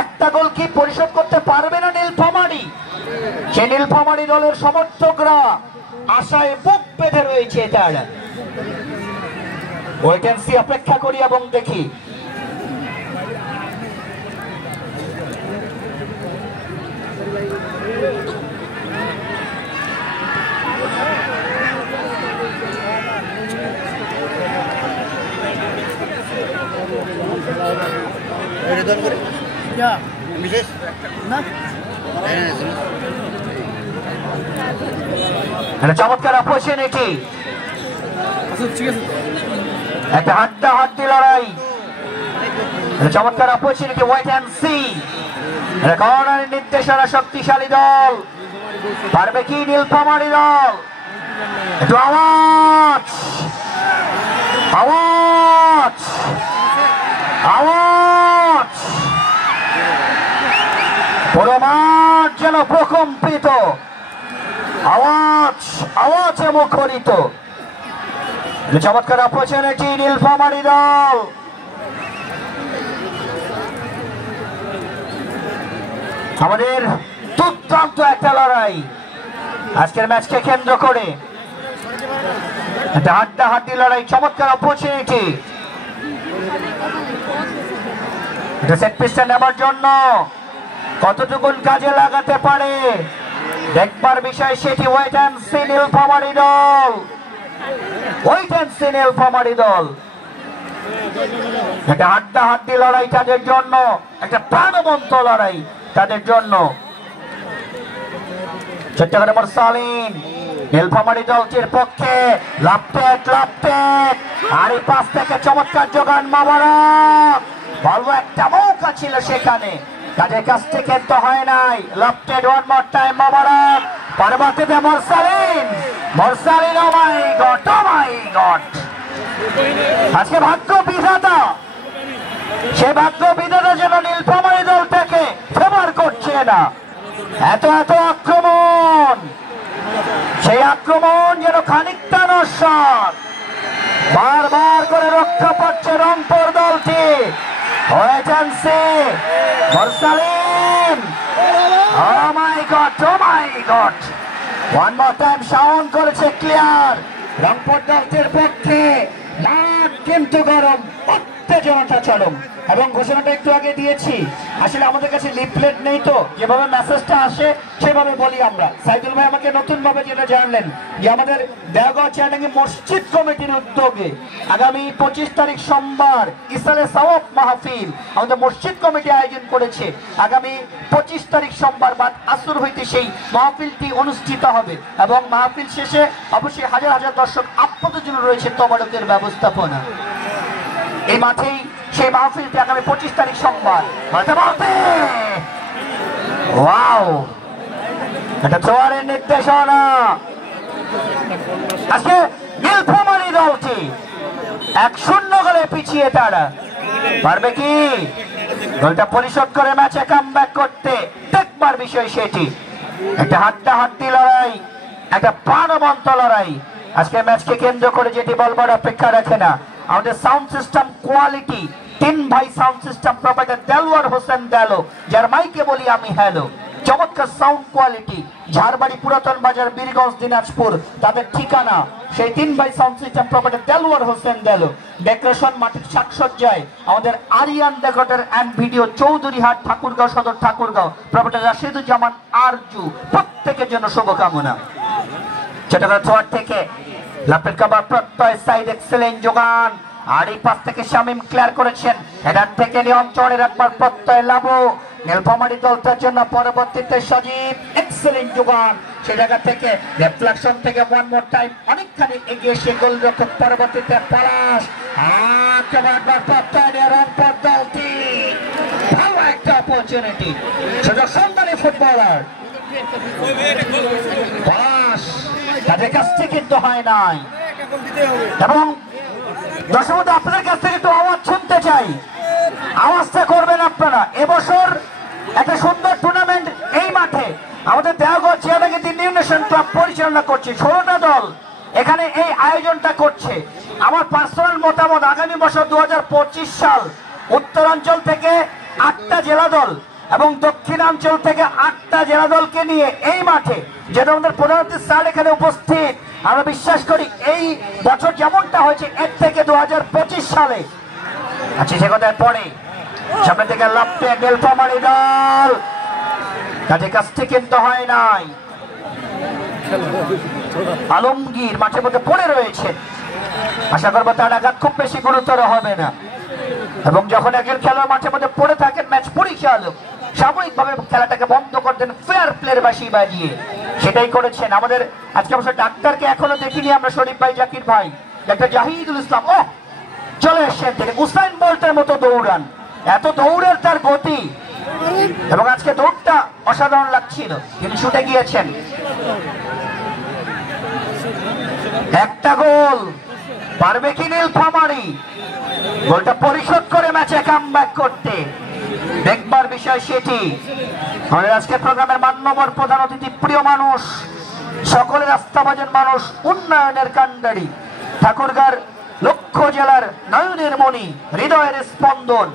একটা গোল কি পরিশোধ করতে পারবে না নীলফামারী? সে নীলফামারী দলের সমর্থকরা আশায় বুক বেঁধে রয়েছে। তারা ওয়েট এন্ড সি, অপেক্ষা করি এবং দেখি। চমৎকার অপরচুনিটি, একটা হাড্ডাহাড্ডি লড়াই, চমৎকার অপরচুনিটি। ওয়েট অ্যান্ড সি, কর্নারের নির্দেশনা, শক্তিশালী দল, পারবে কি নীলফামারী দল? একটু আওয়াজ, আওয়াজ, আওয়াজ, পুরো মাঠ যেন প্রকম্পিত, আওয়াজ, আওয়াজে মুখরিত। চমৎকার অপরচুনিটি নীলফামারী দল, আমাদের দুর্দান্ত একটা লড়াই আজকের ম্যাচকে কেন্দ্র করে, একটা হাড্ডাহাড্ডি লড়াই, চমৎকার অপরচুনিটি। এটা সেট পিসটা নেবার জন্য কতটুকু কাজে লাগাতে পারে দেখবার বিষয়, সেটি ওয়েট অ্যান্ড সি নীলফামারী দল, ওয়েট অ্যান্ড সি নীলফামারী দল। একটা হাড্ডাহাড্ডি লড়াই তাদের জন্য, একটা প্রাণবন্ত লড়াই তাদের জন্য। চট্টগ্রাম সালিন নীলফামারী দলটির পক্ষে লাপটেক লাপটেক, আর এই পাশ থেকে চমৎকার যোগান মোবারক, বলবো একটা মৌকা ছিল সেখানে, কাজের কাছ থেকে তো হয় নাই। লাপটেক ওয়ান মোর টাইম মোবারক, পরবর্তীতে Morsalin, Morsalin, oh my God, oh my god. আজকে ভাগ্য বিধাতা, সে ভাগ্য বিধাতা যেন নীলফামারী দলটাকে ফেভার করছে না। এত এত আক্রমণ, সেই আক্রমণ যেন খানিকটা নস্বাদ, বারবার করে রক্ষা পাচ্ছে রংপুর দলটি। Wait and see, Morsalin, oh my God, oh my God, one more time sound করেছে ক্লিয়ার। রংপুর দলটির পক্ষে মাঠ কিন্তু গরম, উত্তেজনাটা চরম। এবং ঘোষণাটা একটু আগে দিয়েছি, আসলে আমাদের কাছে লিফলেট নেই, তো যেভাবে মেসেজটা আসে সেভাবে বলি আমরা। সাইদুল ভাই আমাকে নতুন ভাবে যেটা জানলেন যে আমাদের দেওগাঁও চ্যানেলে মসজিদ কমিটির উদ্যোগে আগামী 25 তারিখ সোমবার ইসালে সওয়াব মাহফিল আমাদের মসজিদ কমিটি আয়োজন করেছে। আগামী 25 তারিখ সোমবার বাদ আসর হইতে সেই মাহফিলটি অনুষ্ঠিত হবে, এবং মাহফিল শেষে অবশ্যই হাজার হাজার দর্শক আপনাদের জন্য রয়েছে তবারকের ব্যবস্থাপনা। এই মাঠেই সেই মাহফিলটি আগামী 25 তারিখ সোমবার। ওয়াও, এটা জোয়ারের নির্দেশনা। আজকে নীলফামারী দলটি 1-0 গোলে পিছিয়ে, তারা পারবে কি গোলটা পরিশোধ করে ম্যাচে কামব্যাক করতে? দেখবার বিষয় সেটি। একটা হাড্ডাহাড্ডি লড়াই, একটা প্রাণবন্ত লড়াই আজকে ম্যাচকে কেন্দ্র করে, যেটি বলবার অপেক্ষা রাখে না। আমাদের সাউন্ড সিস্টেম কোয়ালিটি, 3 ভাই sound system provider Delwar Hossain Delo, যার মাইকে বলি আমি হ্যালো। চমৎকার সাউন্ড কোয়ালিটি, ঝাড়বাড়ি পুরাতন বাজার, বীরগঞ্জ, দিনাজপুর তাদের ঠিকানা। সেই 3 ভাই sound system provider Delwar Hossain Delo. Decoration মাটির সাজসজ্জায় আমাদের Aryan decorator and video, Chowdhurihat, Thakurgaon Sadar, Thakurgaon, provider Rashiduzzaman Arzu, প্রত্যেকের জন্য শুভকামনা। চট্টগ্রাম ছোয়ার থেকে লাপের কাবার প্রত্যয়, সাইড এক্সেলেন্ট যোগান, আর এই পাশ থেকে শামিম ক্লিয়ার করেছেন, হেডার থেকে নিয়ন্ত্রণে রাখবার প্রত্যয় লাভো নীলফামারী দলটার জন্য। পরবর্তীতে সজীব এক্সেলেন্ট যোগান, সে জায়গা থেকে রিফ্লেকশন থেকে ওয়ান মোর টাইম অনেকখানি এগিয়ে সে গোলরক্ষক। পরবর্তীতে পলাশ, প্রত্যয় নিয়ে রংপুর দলটি ভালো একটা অপরচুনিটি, সুযোগ সন্ধানী ফুটবলার পলাশ, তাদের কাছ থেকে কিন্তু হয় নাই। এবং দর্শক আপনাদের কাছ থেকে একটু আওয়াজ শুনতে চাই, আওয়াজটা করবেন আপনারা। এবছর একটা সুন্দর টুর্নামেন্ট এই মাঠে আমাদের দেওগাঁও চিয়াবাগিতি নিউ নেশন ক্লাব পরিচালনা করছে, 16টা দল এখানে এই আয়োজনটা করছে। আমার পার্সোনাল মতামত, আগামী বছর 2025 সাল উত্তরাঞ্চল থেকে 8টা জেলা দল এবং দক্ষিণাঞ্চল থেকে 8টা জেলা দলকে নিয়ে এই মাঠে, যেটা আমাদের প্রধানমন্ত্রী স্যার এখানে উপস্থিত, আমরা বিশ্বাস করি এই বছর যেমনটা হয়েছে এর থেকে 2025 সালে আচ্ছা সে কথার পরে সামনে থেকে লাফতে নীলফামারী দল, কাজে কাছ থেকে কিন্তু হয় নাই। আলমগীর মাঠের মধ্যে পড়ে রয়েছে, আশা করবো তার আঘাত খুব বেশি গুরুতর হবে না। এবং যখন একজন খেলোয়াড় মাঠের মধ্যে পড়ে থাকেন ম্যাচ পরিচালক সাময়িকভাবে খেলাটাকে বন্ধ করতেন ফেয়ার প্লের বাঁশি বাজিয়ে, সেটাই করেছেন। আমাদের আজকে অবশ্য ডাক্তারকে এখনো দেখিনি আমরা, শরীফ ভাই, জাকির ভাই, ডাক্তার জাহিদুল ইসলাম ও চলে এসছেন তিনি। উসাইন বোল্টের মতো দৌড়ান, এত দৌড়ের তার গতি, এবং আজকে দৌড়টা অসাধারণ লাগছিল। তিনি ছুটে গিয়েছেন, একটা গোল পারবে কি নীলফামারী গোলটা পরিশোধ করে ম্যাচে কামব্যাক করতে? দেখবার বিষয় সেটি। আমাদের আজকের প্রোগ্রামের মান্যবর প্রধান অতিথি, প্রিয় মানুষ, সকলের আস্থাভাজন মানুষ, উন্নয়নের কান্ডারি, ঠাকুরগাঁর লক্ষ্য জেলার নয়নের মণি, হৃদয়ের স্পন্দন,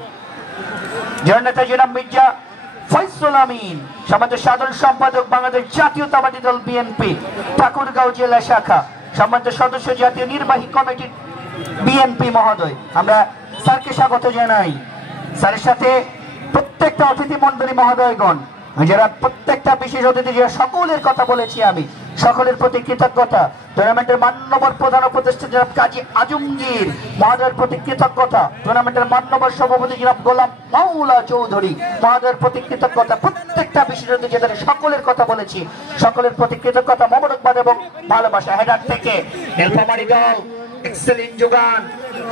জননেতা জনাব মির্জা ফয়সল আমিন, সমাজের সাধারণ সম্পাদক বাংলাদেশ জাতীয়তাবাদী দল বিএনপি ঠাকুরগাঁও জেলা শাখা, সম্মানিত সদস্য জাতীয় নির্বাহী কমিটির বিএনপি মহোদয়, আমরা স্যারকে স্বাগত জানাই। স্যারের সাথে প্রত্যেকটা অতিথি মন্ডলী মহোদয়গণ, যারা প্রত্যেকটা বিশেষ অতিথি, যারা সকলের কথা বলেছি আমি, সকলের প্রতি কৃতজ্ঞতা। টুর্নামেন্টের মান্যবর প্রধান উপদেষ্টা জনাব কাজী আজমগীর মহোদয়ের প্রতি কৃতজ্ঞতা। টুর্নামেন্টের মান্যবর সভাপতি জনাব গোলাম মাওলা চৌধুরী মহোদয়ের প্রতি কৃতজ্ঞতা। প্রত্যেকটা বিশেষ অতিথি যাদের সকলের কথা বলেছি, সকলের প্রতি কৃতজ্ঞতা, মোবারকবাদ এবং ভালোবাসা। হেডার থেকে নীলফামারী দল এক্সেলেন্ট যোগান,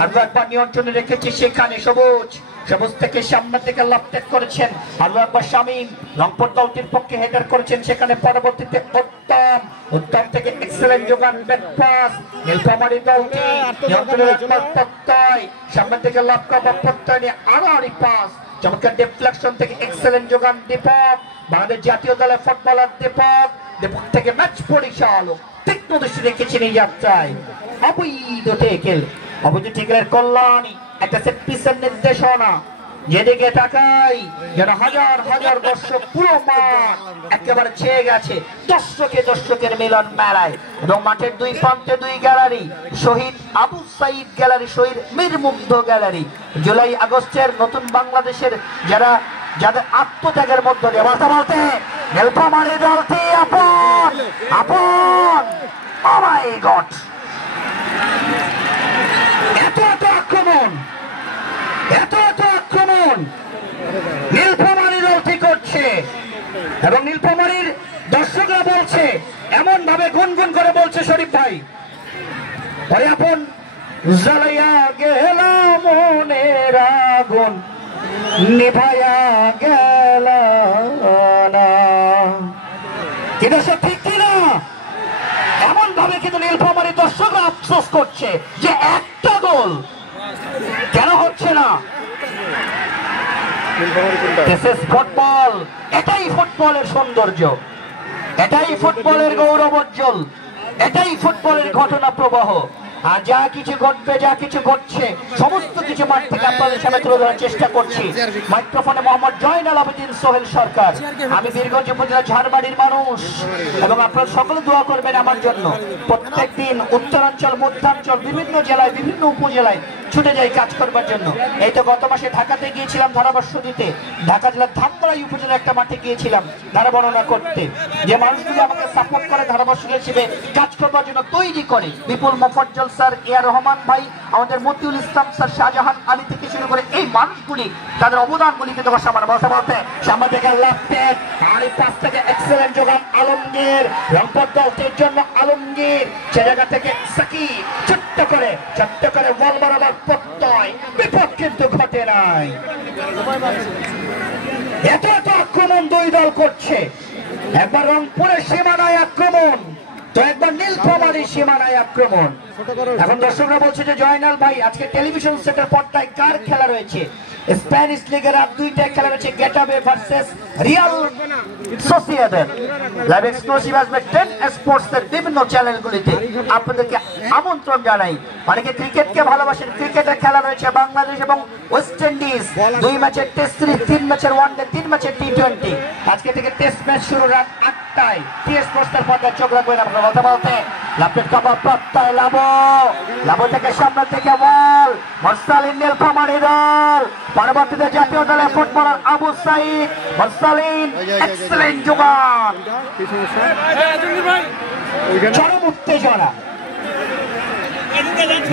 আরো একবার নিয়ন্ত্রণে রেখেছে সেখানে সবুজ, সবুজ থেকে সামনে থেকে লাফটেক করেছেন আরো একবার শামীম, রংপুর দলটির পক্ষে হেডার করেছেন সেখানে, পরবর্তীতে উত্তম, উত্তম থেকে এক্সেলেন্ট যোগান, ব্যাক পাস, নীলফামারী দলটি নিয়ন্ত্রণে রাখবার প্রত্যয়, সামনে থেকে লাফ করা প্রত্যয় নিয়ে আড়াআড়ি পাস, চমৎকার ডিফ্লেকশন থেকে এক্সেলেন্ট যোগান দীপক, বাংলাদেশ জাতীয় দলের ফুটবলার দীপক, দীপক থেকে ম্যাচ পরিচালক তীক্ষ্ণ দৃষ্টি রেখেছেন এই যাত্রায় অবৈধ টেকেল, অবৈধ টেকেলের কল্যাণী, একটা সেট পিসের নির্দেশনা, যেদিকে তাকাই যেন হাজার হাজার দর্শক, পুরো মাঠ একেবারে ছেয়ে গেছে দর্শকের মিলন মেলায়, এবং মাঠের দুই প্রান্তে দুই গ্যালারি, শহীদ আবু সাইদ গ্যালারি, শহীদ মীর মুগ্ধ গ্যালারি, জুলাই আগস্টের নতুন বাংলাদেশের যাদের আত্মত্যাগের মধ্য দিয়ে বলতে বলতে নীলফামারী দলটি আপন আপন, ও মাই গড, এত আক্রমণ, এত আক্রমণ নীলফামারী দলটি করছে, এবং নীলফামারীর দর্শকরা বলছে, এমন ভাবে গুনগুন করে বলছে শরীফ ভাই, পরে আপন জ্বালাইয়া গেলাম মনের আগুন নিভাইয়া গেল না, কি দর্শক ঠিক কিনা? এমন ভাবে কিন্তু নীলফামারী দর্শকরা আফসোস করছে যে একটা গোল কেন হচ্ছে না। ফুটবল, এটাই ফুটবলের সৌন্দর্য, এটাই ফুটবলের গৌরবোজ্জ্বল, এটাই ফুটবলের ঘটনা প্রবাহ। আর যা কিছু ঘটবে, যা কিছু ঘটছে, সমস্ত কিছু মাঠ থেকে আপনাদের সামনে তুলে ধরার চেষ্টা করছি। মাইক্রোফোনে মোহাম্মদ জয়নাল আবেদিন সোহেল সরকার, আমি বীরগঞ্জ উপজেলা ঝাড়বাড়ির মানুষ, এবং আপনারা সকলে দোয়া করবেন আমার জন্য। প্রত্যেকদিন উত্তরাঞ্চল, মধ্যাঞ্চল, বিভিন্ন জেলায়, বিভিন্ন উপজেলায় ছুটে যাই কাজ করবার জন্য। এই তো গত মাসে ঢাকাতে গিয়েছিলাম ধারাভাষ্য দিতে, ঢাকা জেলার ধামরাই উপজেলার একটা মাঠে গিয়েছিলাম ধারা বর্ণনা করতে। যে মানুষগুলো আমাকে সাপোর্ট করে, ধারাভাষ্য হিসেবে কাজ করবার জন্য তৈরি করে, বিপুল মোফাজ্জল স্যার, এ.আর রহমান ভাই, আমাদের মতিউল ইসলাম স্যার, শাহজাহান আলী থেকে শুরু করে এই মানুষগুলি, তাদের অবদানগুলি কিন্তু সামনে বলতে বলতে সামনে থেকে লেফটের আড়ি পাশ থেকে এক্সেলেন্ট যোগান আলমগীর, রংপুর দলটির জন্য আলমগীর, সে জায়গা থেকে সাকিব ছোট্ট করে বল বরাবর প্রত্যয়, বিপদ কিন্তু ঘটে নাই। এত আক্রমণ দুই দল করছে, একবার রংপুরের সীমানায় আক্রমণ, তো একবার নীলফামারী সীমানায় আক্রমণ। এখন দর্শকরা বলছে যে জয়নাল ভাই, আজকে টেলিভিশন সেটের পর্দায় কার খেলা রয়েছে? স্প্যানিশ লিগের আর দুইটা খেলা রয়েছে, Getafe versus Real Sociedad. Live exclusive আসবে 10 স্পোর্টস এর বিভিন্ন চ্যানেলগুলিতে, আপনাদেরকে আমন্ত্রণ জানাই। অনেকে ক্রিকেটকে ভালোবাসেন, ক্রিকেটের খেলা রয়েছে বাংলাদেশ এবং ওয়েস্ট ইন্ডিজ, 2 ম্যাচের টেস্ট সিরিজ, 3 ম্যাচের ওয়ানডে, 3 ম্যাচের টি20। আজকে থেকে টেস্ট ম্যাচ শুরু রাত 8টায়। টি স্পোর্টস এর পর্দায় চোখ রাখবেন আপনারা। বলতে বলতে লাভের কাবার প্রত্যয়, লাভ থেকে সামনে থেকে বল, মোরসালিন নীলফামারী দল, পরবর্তীতে জাতীয় দলের ফুটবলার আবু সাইদ, মোরসালিন এক্সেলেন্ট যোগান, চরম উত্তেজনা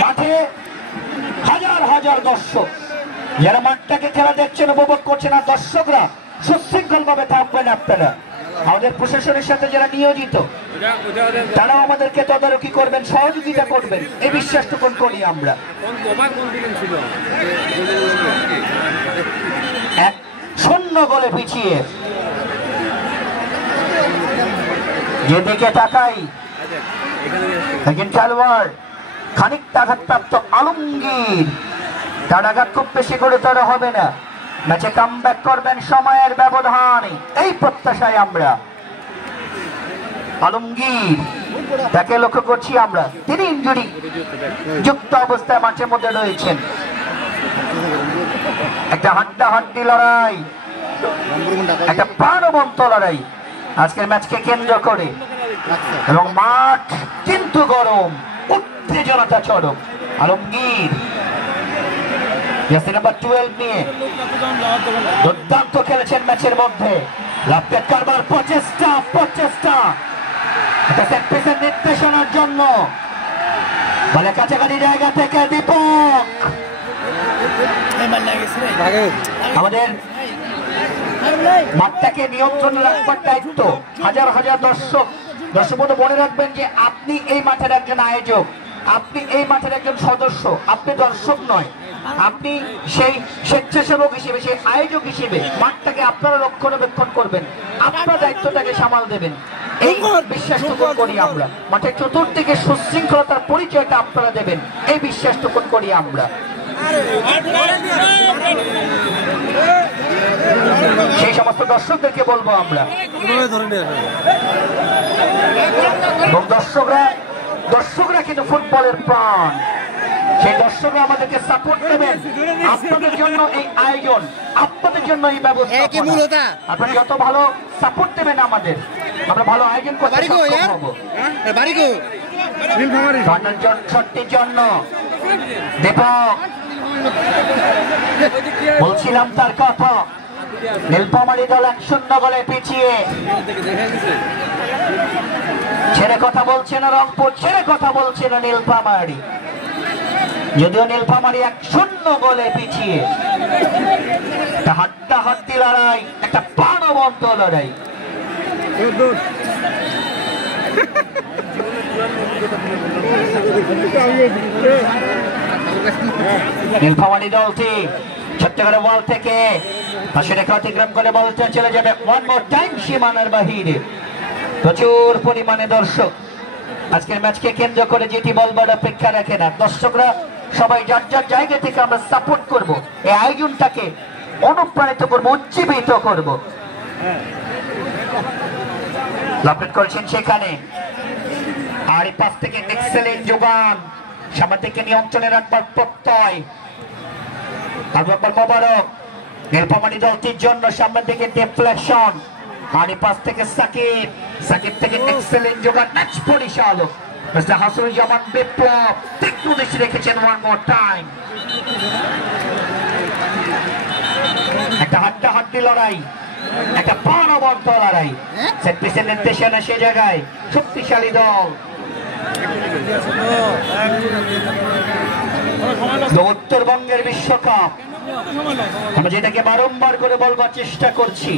মাঠে, হাজার হাজার দর্শক, যারা মাঠটাকে খেলা দেখছেন, উপভোগ করছেন, আর দর্শকরা সুশৃঙ্খল ভাবে থাকবেন। আপনারা আমাদের প্রশাসনের সাথে যারা নিয়োজিত, তারাও আমাদেরকে তদারকি করবেন, সহযোগিতা করবেন, এই বিশ্বাসটুকু করি আমরা। 1-0 গোলে পিছিয়ে যেদিকে তাকাই, একজন খেলোয়াড় খানিকটা আঘাতপ্রাপ্ত আলমগীর, তার আঘাত খুব বেশি করে তারা হবে না, ম্যাচে কামব্যাক করবেন সময়ের ব্যবধানে, এই প্রত্যাশায় আমরা। আলমগীর তাকে লক্ষ্য করছি আমরা, তিনি ইনজুরি যুক্ত অবস্থায় মাঠের মধ্যে রয়েছেন। একটা হাড্ডাহাড্ডি লড়াই, একটা প্রাণবন্ত লড়াই আজকের ম্যাচকে কেন্দ্র করে, এবং মাঠ কিন্তু গরম, উত্তেজনাটা চরম। আলমগীর নাম্বার 12 নিয়ে দুর্দান্ত খেলেছেন ম্যাচের মধ্যে। লাভপেট করবার প্রচেষ্টা নির্দেশনার জন্য বলে কাছাকাছি জায়গা থেকে দীপক। আমাদের মাঠটাকে নিয়ন্ত্রণে রাখবার দায়িত্ব হাজার হাজার দর্শক মনে রাখবেন যে আপনি এই মাঠের একজন আয়োজক, আপনি এই মাঠের একজন সদস্য, আপনি দর্শক নয়, আপনি সেই স্বেচ্ছাসেবক হিসেবে, সেই আয়োজক হিসেবে মাঠটাকে আপনারা রক্ষণাবেক্ষণ করবেন, আপনার দায়িত্বটাকে সামাল দেবেন, এই বিশ্বাসটুকু করি আমরা। মাঠের চতুর্দিকে সুশৃঙ্খলতার পরিচয়টা আপনারা দেবেন, এই বিশ্বাসটুকু করি আমরা। সেই সমস্ত দর্শকদেরকে বলবো আমরা, এবং দর্শকরা কিন্তু ফুটবলের প্রাণ, সেই দর্শকরা আমাদেরকে সাপোর্ট দেবেন। আপনাদের জন্য এই আয়োজন, আপনাদের জন্য এই ব্যবস্থা, আপনারা যত ভালো সাপোর্ট দেবেন আমাদের, আমরা ভালো আয়োজন করতে সক্ষম হব। শটটির জন্য দীপক, বলছিলাম তার কথা, নীলফামারী দল 1-0 গোলে পিছিয়ে। ছেড়ে কথা বলছে না রংপুর, ছেড়ে কথা বলছে না নীলফামারী, যদিও নীলফামারী 1-0 গোলে পিছিয়ে। একটা হাড্ডাহাড্ডি লড়াই, একটা প্রাণবন্ত লড়াই। নীলফামারী দলটি ছোট্ট করে বল থেকে পাশে রেখা অতিক্রম করে বলটা চলে যাবে ওয়ান মোর টাইম সীমানার বাহিরে। প্রচুর পরিমাণে দর্শক আজকের ম্যাচকে কেন্দ্র করে যেটি বলবার অপেক্ষা রাখে না। দর্শকরা সবাই যার যার জায়গা থেকে আমরা সাপোর্ট করব, এই আয়োজনটাকে অনুপ্রাণিত করব, উজ্জীবিত করব। লাভপেট করছেন সেখানে, আর এই পাশ থেকে এক্সেলেন্ট যোগান, সামনে থেকে নিয়ন্ত্রণে রাখবার প্রত্যয়। মোবারক নীলফামারী দলটির জন্য সামনের দিকে ডিফ্লেকশন, আর এই পাশ থেকে সাকিব থেকে এক্সেলেন্ট যোগান, ম্যাচ পরিচালক মিস্টার হাসনুজ্জামান বিপ্লব তীক্ষ্ণ দৃষ্টি রেখেছেন। ওয়ান মোর টাইম, একটা হাড্ডাহাড্ডি লড়াই, একটা প্রাণবন্ত লড়াই। সেট পিসের নির্দেশনা সে জায়গায়, শক্তিশালী দল। উত্তরবঙ্গের বিশ্বকাপ, আমরা যেটাকে বারংবার করে বলবার চেষ্টা করছি,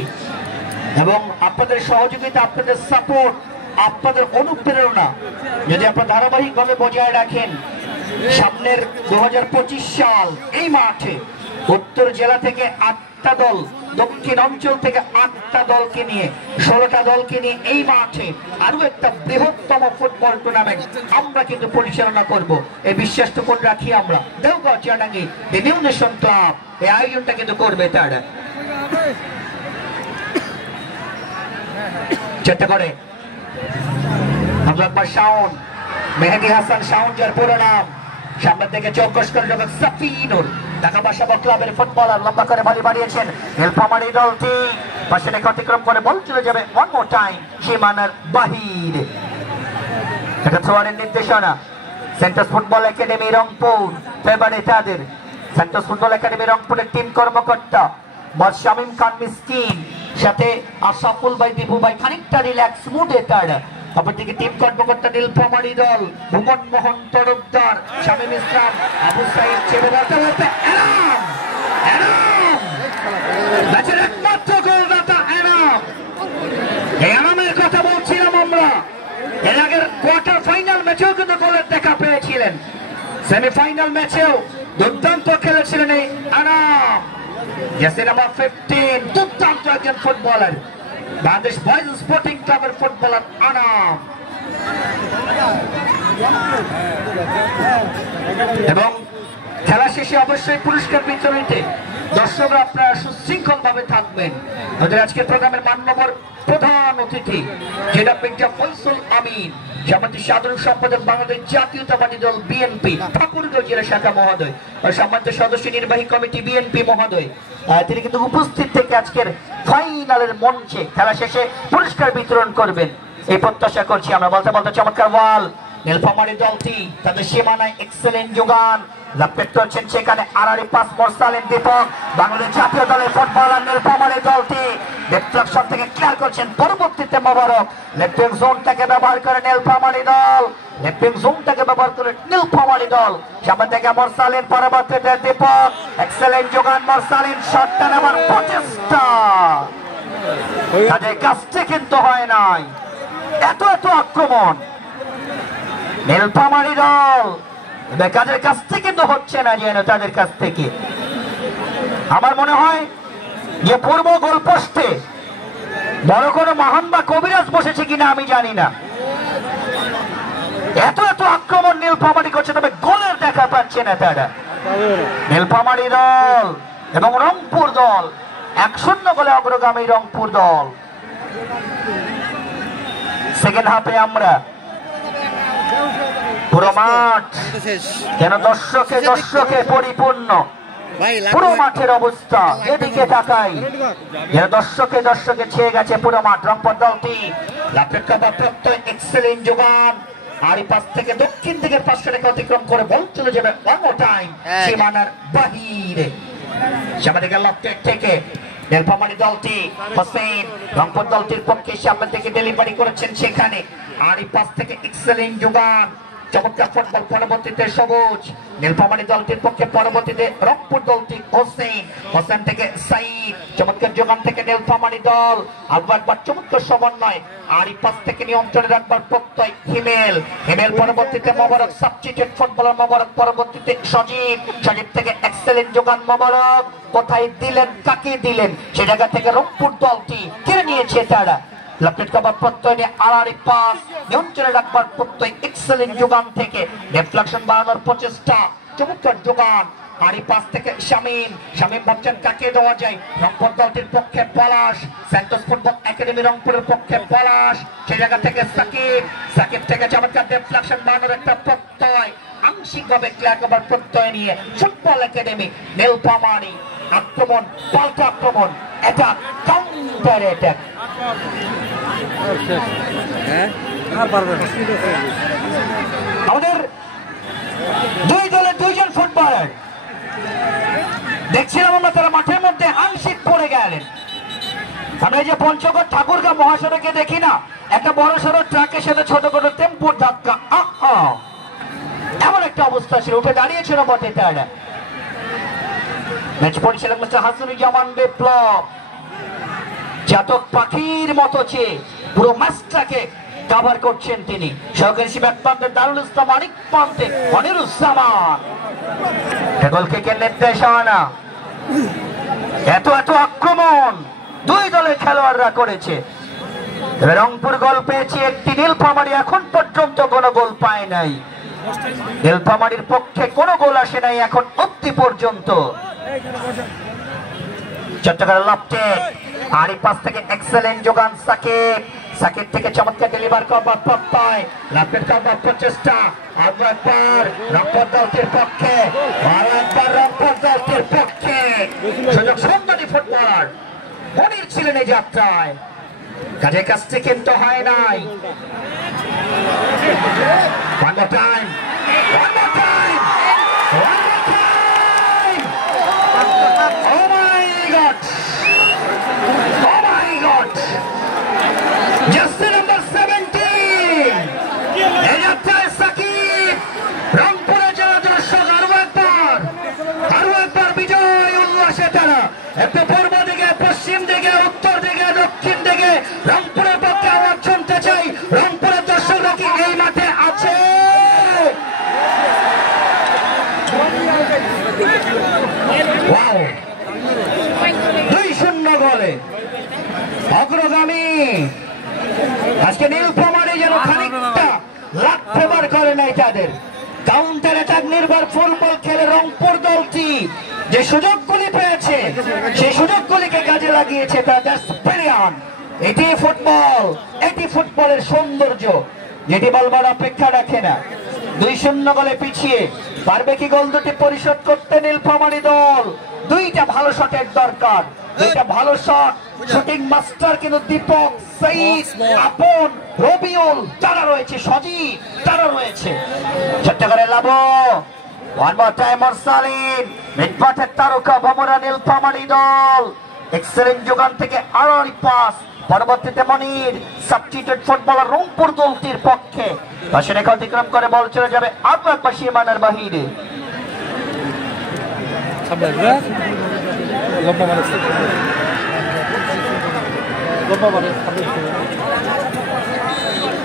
এবং আপনাদের সহযোগিতা, আপনাদের সাপোর্ট, আপনাদের অনুপ্রেরণা যদি আপনারা ধারাবাহিকভাবে বজায় রাখেন, সামনের 2025 সাল এই মাঠে উত্তর জেলা থেকে 8টা দল, দক্ষিণ অঞ্চল থেকে 8টা দলকে নিয়ে 16টা দলকে নিয়ে এই মাঠে আরো একটা বৃহত্তম ফুটবল টুর্নামেন্ট আমরা কিন্তু পরিচালনা করব, এই বিশ্বাসটুকু রাখি আমরা। দেওগাঁ চিয়াডাঙ্গি দি নিউ নেশন ক্লাব এই আয়োজনটা কিন্তু করবে তারা। চেষ্টা করে একবার শাওন, মেহেদি হাসান শাওন যার পুরো নাম, সামনে থেকে চৌকস করে যখন সাফিনুর ঢাকা বাসাবো ক্লাবের ফুটবলার লম্বা করে বাড়ি বাড়িয়েছেন। নীলফামারী দলটি পাশে রেখা অতিক্রম করে বল চলে যাবে ওয়ান মোর টাইম সীমানার বাহিরে। এটা থ্রোয়ারের নির্দেশনা। সেন্টাস ফুটবল একাডেমি রংপুর ফেভারে তাদের। সেন্টাস ফুটবল একাডেমি রংপুরের টিম কর্মকর্তা শামীম খান মিসকিন, সাথে আশরাফুল ভাই, দীপু ভাই খানিকটা রিল্যাক্স মুডে তারা। অপরদিকে টিম কর্মকর্তা নীলফামারী দল ভুবন মোহন তরফদার, শামীম ইসলাম, আবু সাইদ, এনাম ম্যাচের একমাত্র গোলদাতা এনাম। এই এনামের কথা বলছিলাম আমরা। এর আগের কোয়ার্টার ফাইনাল ম্যাচেও কিন্তু গোলের দেখা পেয়েছিলেন, সেমিফাইনাল ম্যাচেও দুর্দান্ত খেলেছিলেন এই এনাম। জার্সি নাম্বার 15, দুর্দান্ত একজন ফুটবলার, বাংলাদেশ বয়েজ স্পোর্টিং ক্লাবের ফুটবলার এনাম। এবং খেলা শেষে অবশ্যই পুরস্কার বিতরণীতে দর্শকরা আপনারা সুশৃঙ্খল ভাবে থাকবেন। আমাদের আজকের প্রোগ্রামের মাননীয় প্রধান অতিথি যেটা মির্জা ফয়সল আমিন, সম্মানিত সাধারণ সম্পাদক বাংলাদেশ জাতীয়তাবাদী দল বিএনপি ঠাকুরগাঁও জেলা শাখা মহোদয়, সম্মানিত সদস্য নির্বাহী কমিটি বিএনপি মহোদয়, তিনি কিন্তু উপস্থিত থেকে আজকের ফাইনালের মঞ্চে খেলা শেষে পুরস্কার বিতরণ করবেন এই প্রত্যাশা করছি আমরা। বলতে বলতে চমৎকার বল, নীলফামারী দলটি তাদের সীমানায় এক্সেলেন্ট যোগান, লাভপেট করছেন সেখানে আড়াআড়ি পাস মোরসালিন দীপক, বাংলাদেশ জাতীয় দলের ফুটবলার। নীলফামারী দলটি ডিফ্লেকশন থেকে ক্লিয়ার করছেন, পরবর্তীতে মোবারক লেফটিং জোনটাকে ব্যবহার করে নীলফামারী দল, লেফটিং জোনটাকে ব্যবহার করে নীলফামারী দল, সামনে থেকে মোরসালিন, পরবর্তীতে দীপক, এক্সেলেন্ট যোগান মোরসালিন, শটটা নেবার প্রচেষ্টা, তাদের কাজটা কিন্তু হয় নাই। এত আক্রমণ নীলফামারী দল, কাজের কাছ থেকে কিন্তু হচ্ছে না যেন তাদের কাছ থেকে। আমার মনে হয় যে পূর্ব গোলপোস্টে বড় কোনো মহান বা কবিরাজ বসেছে কিনা আমি জানি না, এত আক্রমণ নীলফামারী করছে, তবে গোলের দেখা পাচ্ছে না তারা। নীলফামারী দল এবং রংপুর দল 1-0 গোলে অগ্রগামী রংপুর দল। সেকেন্ড হাফে আমরা পুরো মাঠ যেন দর্শকে পরিপূর্ণ, পুরো মাঠের অবস্থা এদিকে তাকাই যেন দর্শকে ছেয়ে গেছে পুরো মাঠ। রংপুর দলটি এক্সেলেন্ট যোগান, আর এই পাশ থেকে দক্ষিণ দিকের পাশে রেখা অতিক্রম করে বল চলে যাবে ওয়ান মোর টাইম সীমানার বাহিরে। সামনে লফটেড থেকে নীলফামারী দলটি হোসেন রংপুর দলটির পক্ষে সামনে থেকে ডেলিভারি করেছেন সেখানে, আর এই পাশ থেকে এক্সেলেন্ট যোগান, চমৎকার ফুটবল, পরবর্তীতে সবুজ নীলফামারী দলটির পক্ষে, পরবর্তীতে রংপুর দলটি হোসেন থেকে সাইদ, চমৎকার যোগান থেকে নীলফামারী দল, আবার চমৎকার সমন্বয়, আর এই পাশ থেকে নিয়ন্ত্রণে রাখবার প্রত্যয় হিমেল, পরবর্তীতে মোবারক, সাবস্টিটিউট ফুটবলার মোবারক, পরবর্তীতে সজীব থেকে এক্সেলেন্ট যোগান মোবারক, কোথায় দিলেন, কাকে দিলেন, সে জায়গা থেকে রংপুর দলটি কেড়ে নিয়েছে তারা। লাভপেট করার প্রত্যয় নিয়ে আড়াআড়ি পাস, নিয়ন্ত্রণে রাখবার প্রত্যয় এক্সেলেন্ট যোগান থেকে, ডিফ্লেকশন বাড়ানোর প্রচেষ্টা, চমৎকার যোগান, আর এই পাস থেকে শামীম ভাবছেন কাকে দেওয়া যায়, রংপুর দলটির পক্ষে পলাশ, সেন্টোস ফুটবল একাডেমি রংপুরের পক্ষে পলাশ, সেই জায়গা থেকে সাকিব থেকে চমৎকার ডিফ্লেকশন বাড়ানোর একটা প্রত্যয়, আংশিকভাবে ক্লিয়ার করার প্রত্যয় নিয়ে ফুটবল একাডেমি নীলফামারী আক্রমণ, পাল্টা আক্রমণ, অ্যাটাক, কাউন্টার অ্যাটাক। আমাদের দুই দলের দুইজন ফুটবলার দেখছিলাম আমরা, তারা মাঠের মধ্যে আংশিক পড়ে গেলেন। আমরা এই যে পঞ্চগড় ঠাকুরগাঁও মহাসড়কে দেখি না, একটা বড় সড়ো ট্রাকের সাথে ছোট ছোট টেম্পোর ধাক্কা, এমন একটা অবস্থা ছিল, উঠে দাঁড়িয়েছিল বটে তারা। ম্যাচ পরিচালক মিস্টার হাসানুজ্জামান বিপ্লব জাতক পাখির মতো চেয়ে পুরো ম্যাচটাকে কভার করছেন তিনি। সহকারী এক প্রান্তে দারুল ইসলাম, আরেক প্রান্তে অনিরুজ্জামান। গোলকিকের নির্দেশনা, এত আক্রমণ দুই দলের খেলোয়াড়রা করেছে। রংপুর গোল পেয়েছে একটি, নীলফামারী এখন পর্যন্ত কোনো গোল পায় নাই। নীলফামারীর পক্ষে কোনো গোল আসে নাই এখন অবধি পর্যন্ত। চট্টগ্রাম লফটেড, আর এই পাশ থেকে এক্সেলেন্ট যোগান সাকিব থেকে চমৎকার ডেলিভার করবার প্রত্যয়, লাভপেট করবার প্রচেষ্টা, আরেকবার রংপুর দলটির পক্ষে, সুযোগ সুন্দরী ফুটবলার মনির ছিলেন এই যাত্রায়, কাজের কাজটি কিন্তু হয় নাই। One more time. Oh my God! Jersey number 17. এই যাত্রায় সাকিব, রংপুরের জেলা দর্শক আরো একবার বিজয় উল্লাসে একটু পূর্ব দিকে, পশ্চিম দিকে, উত্তর দিকে, দক্ষিণ দিকে রংপুরের পক্ষে আওয়াজ শুনতে চাই। রংপুরের দর্শকরা কি এই মাঠে আছে? ওয়াও, 2-0 গোলে অগ্রগামী। আজকে নীলফামারী যেন খানিকটা লাক ফেভার করে নাই তাদের। কাউন্টার অ্যাটাক নির্ভর ফুটবল খেলে রংপুর দলটি যে সুযোগগুলি পেয়েছে সেই সুযোগগুলিকে কাজে লাগিয়েছে তাদের স্পেরিয়ান। এটি ফুটবল, এটি ফুটবলের সৌন্দর্য, যেটি বলবার অপেক্ষা রাখে না। 2-0 গোলে পিছিয়ে পারবে কি গোল দুটি পরিশোধ করতে নীলফামারী দল? দুইটা ভালো শটের দরকার, দুইটা ভালো শট। শুটিং মাস্টার কিন্তু দীপক, সঈদ, আপন, রবিউল তারা রয়েছে, সজীব তারা রয়েছে। চেষ্টা করে লাভো, ওয়ান মোর টাইম মোরসালিন, মিডমাঠের তারকা ভমরা নীলফামারী দল। এক্সেলেন্ট যোগান থেকে আড়াই পাস, পরবর্তীতে মনির সাবস্টিটিউট ফুটবলার রংপুর দলটির পক্ষে পাশে রেখা অতিক্রম করে বল চলে যাবে আরো একবার সীমানার বাহিরে।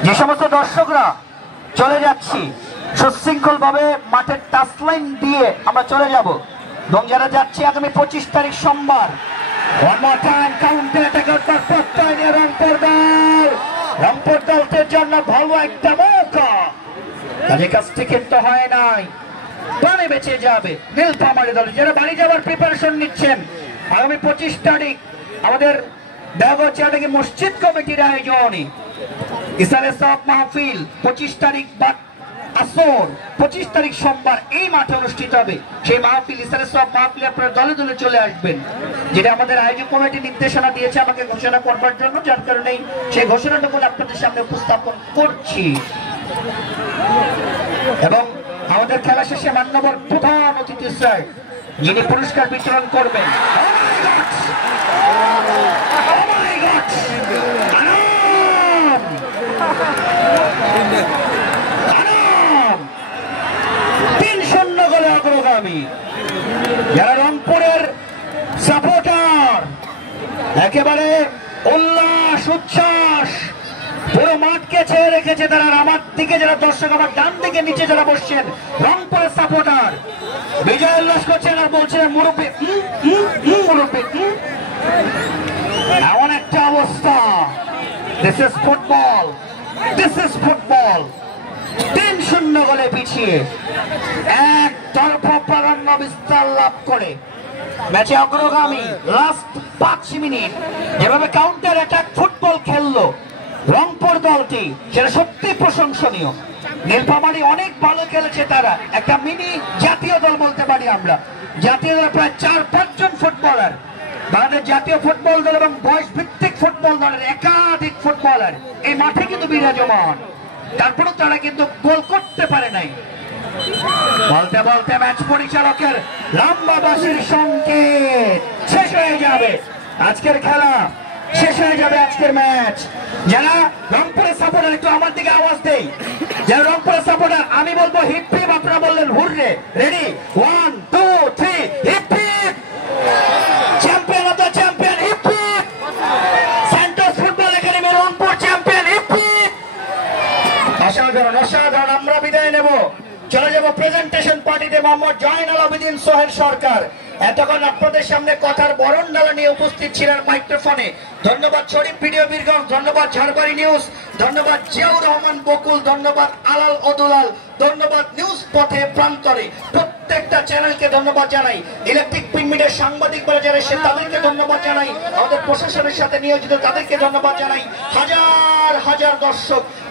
যে সমস্ত দর্শকরা চলে যাচ্ছি সুশৃঙ্খল ভাবে মাঠের টাচলাইন দিয়ে আমরা চলে যাব, এবং যারা যাচ্ছি আগামী 25 তারিখ সোমবার রংপুর দলটির জন্য ভালো একটা মৌকা। কাজে কাজটি কিন্তু হয় নাই, পানি বেঁচে যাবে নীলফামারী দল। যারা বাড়ি যাওয়ার প্রিপারেশন নিচ্ছেন, আগামী 25 তারিখ আমাদের দেওঘর চাটাকি মসজিদ কমিটির আয়োজনে ইসারে সব মাহফিল 25 তারিখ আসর 25 তারিখ সোমবার এই মাঠে অনুষ্ঠিত হবে। সেই মাহফিল ইসারে সব মাহফিলে আপনারা দলে দলে চলে আসবেন, যেটা আমাদের আয়োজক কমিটি নির্দেশনা দিয়েছে আমাকে ঘোষণা করবার জন্য, যার কারণে সেই ঘোষণাটুকু আপনাদের সামনে উপস্থাপন করছি। এবং আমাদের খেলা শেষে মান্যবর প্রধান অতিথি স্যার যিনি পুরস্কার বিতরণ করবেন, যারা রংপুরের সাপোর্টার একেবারে উল্লাস উচ্ছ্বাস পুরো মাঠকে ছেড়ে রেখেছে তারা। আমার দিকে যারা দর্শক, আমার ডান দিকে নিচে যারা বসছেন রংপুরের সাপোর্টার বিজয় উল্লাস করছেন আর বলছেন মুরব্বী মুরব্বী। এমন একটা অবস্থা, this is football, this is football. 3-0 গোলে পিছিয়ে এক তরফা প্রাধান্য বিস্তার লাভ করে ম্যাচে অগ্রগামী। লাস্ট 5 মিনিট যেভাবে কাউন্টার অ্যাটাক ফুটবল খেললো রংপুর দলটি, সেটা সত্যি প্রশংসনীয়। নীলফামারী অনেক ভালো খেলেছে, তারা একটা মিনি জাতীয় দল বলতে পারি আমরা। জাতীয় দল প্রায় 4-5 জন ফুটবলার, বাংলাদেশ জাতীয় ফুটবল দল এবং বয়স ভিত্তিক ফুটবল দলের একাধিক ফুটবলার এই মাঠে কিন্তু বিরাজমান। তারপরেও তারা কিন্তু গোল করতে পারে নাই। বলতে বলতে ম্যাচ পরিচালকের লম্বা বাঁশির সংকেত শেষ হয়ে যাবে আজকের খেলা, শেষ হয়ে যাবে আজকের ম্যাচ। যারা রংপুরের সাপোর্টার একটু আমার দিকে আওয়াজ দেই, যারা রংপুরের সাপোর্টার আমি বলবো হিপ হিপ, আপনারা বললেন hurray. Ready, 1 2 3 hip hip. Champion of the champion hip hip. Centre football academy Rangpur champion hip hip. অসাধারণ অসাধারণ। আমরা বিদায় নেব, চলে যাব প্রেজেন্টেশন পার্টিতে। মোহাম্মদ জয়নাল আবেদিন সোহেল সরকার এতক্ষণ আপনাদের সামনে কথার বরণ ডালা নিয়ে উপস্থিত ছিলেন মাইক্রোফোনে। ধন্যবাদ শরীফ ভিডিও বীরগঞ্জ, ধন্যবাদ ঝাড়বাড়ি নিউজ, ধন্যবাদ জিয়াউর রহমান বকুল, ধন্যবাদ আলাল অদুলাল, ধন্যবাদ নিউজ পথে প্রান্তরে প্রত্যেকটা চ্যানেলকে ধন্যবাদ জানাই। ইলেকট্রিক প্রিন্ট মিডিয়ার সাংবাদিক বলে যারা সে তাদেরকে ধন্যবাদ জানাই। আমাদের প্রশাসনের সাথে নিয়োজিত তাদেরকে ধন্যবাদ জানাই। হাজার হাজার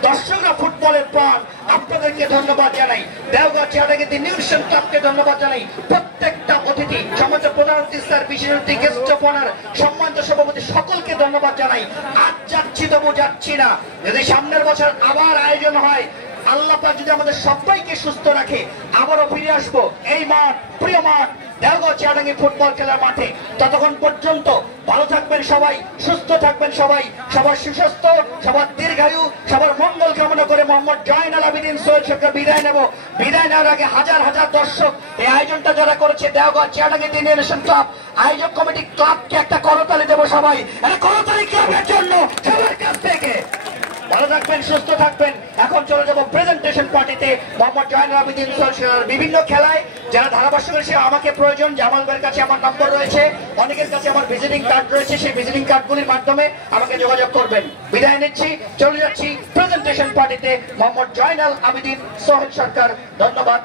দর্শকরা ফুটবলের প্রাণ, আপনাদেরকে ধন্যবাদ জানাই। দেওঘর চাটাগিতি নিউশন ক্লাবকে ধন্যবাদ জানাই। প্রত্যেকটা অতিথি, সমাজ প্রধান অতিথি স্যার, বিশেষ অতিথি, গেস্ট অফ অনার, সম্মানিত সভাপতি সকলকে ধন্যবাদ জানাই। আজ যাচ্ছি তবু যাচ্ছি না, যদি সামনের বছর আবার আয়োজন হয়, আল্লাহ পাক যদি আমাদের সবাইকে সুস্থ রাখে, আবারও ফিরে আসবো এই মাঠ, প্রিয় মাঠ দেওগাঁ চিয়াডাঙ্গি ফুটবল খেলার মাঠে। ততক্ষণ পর্যন্ত ভালো থাকবেন সবাই, সুস্থ থাকবেন সবাই, সবার সুস্বাস্থ্য, সবার দীর্ঘায়ু, সবার মঙ্গল কামনা করে মোহাম্মদ জয়নাল আবেদিন সোহেল সরকার বিদায় নেব। বিদায় নেওয়ার আগে হাজার হাজার দর্শক এই আয়োজনটা যারা করেছে দেওগাঁ চিয়াডাঙ্গি জেনারেশন ক্লাব আয়োজক কমিটি ক্লাবকে একটা করতালি দেবো সবাই। করতালি ক্লাবের জন্য সবার কাছ থেকে। ভালো থাকবেন, সুস্থ থাকবেন। এখন চলে যাবো প্রেজেন্টেশন পার্টিতে। মোহাম্মদ জয়নাল আবেদিন সোহেল বিভিন্ন খেলায় যারা ধারাভাষ্য করেছে আমাকে প্রয়োজন, জামাল ভাইয়ের কাছে আমার নম্বর রয়েছে, অনেকের কাছে আমার ভিজিটিং কার্ড রয়েছে, সেই ভিজিটিং কার্ডগুলির মাধ্যমে আমাকে যোগাযোগ করবেন। বিদায় নিচ্ছি, চলে যাচ্ছি প্রেজেন্টেশন পার্টিতে। মোহাম্মদ জয়নাল আবেদিন সোহেল সরকার, ধন্যবাদ।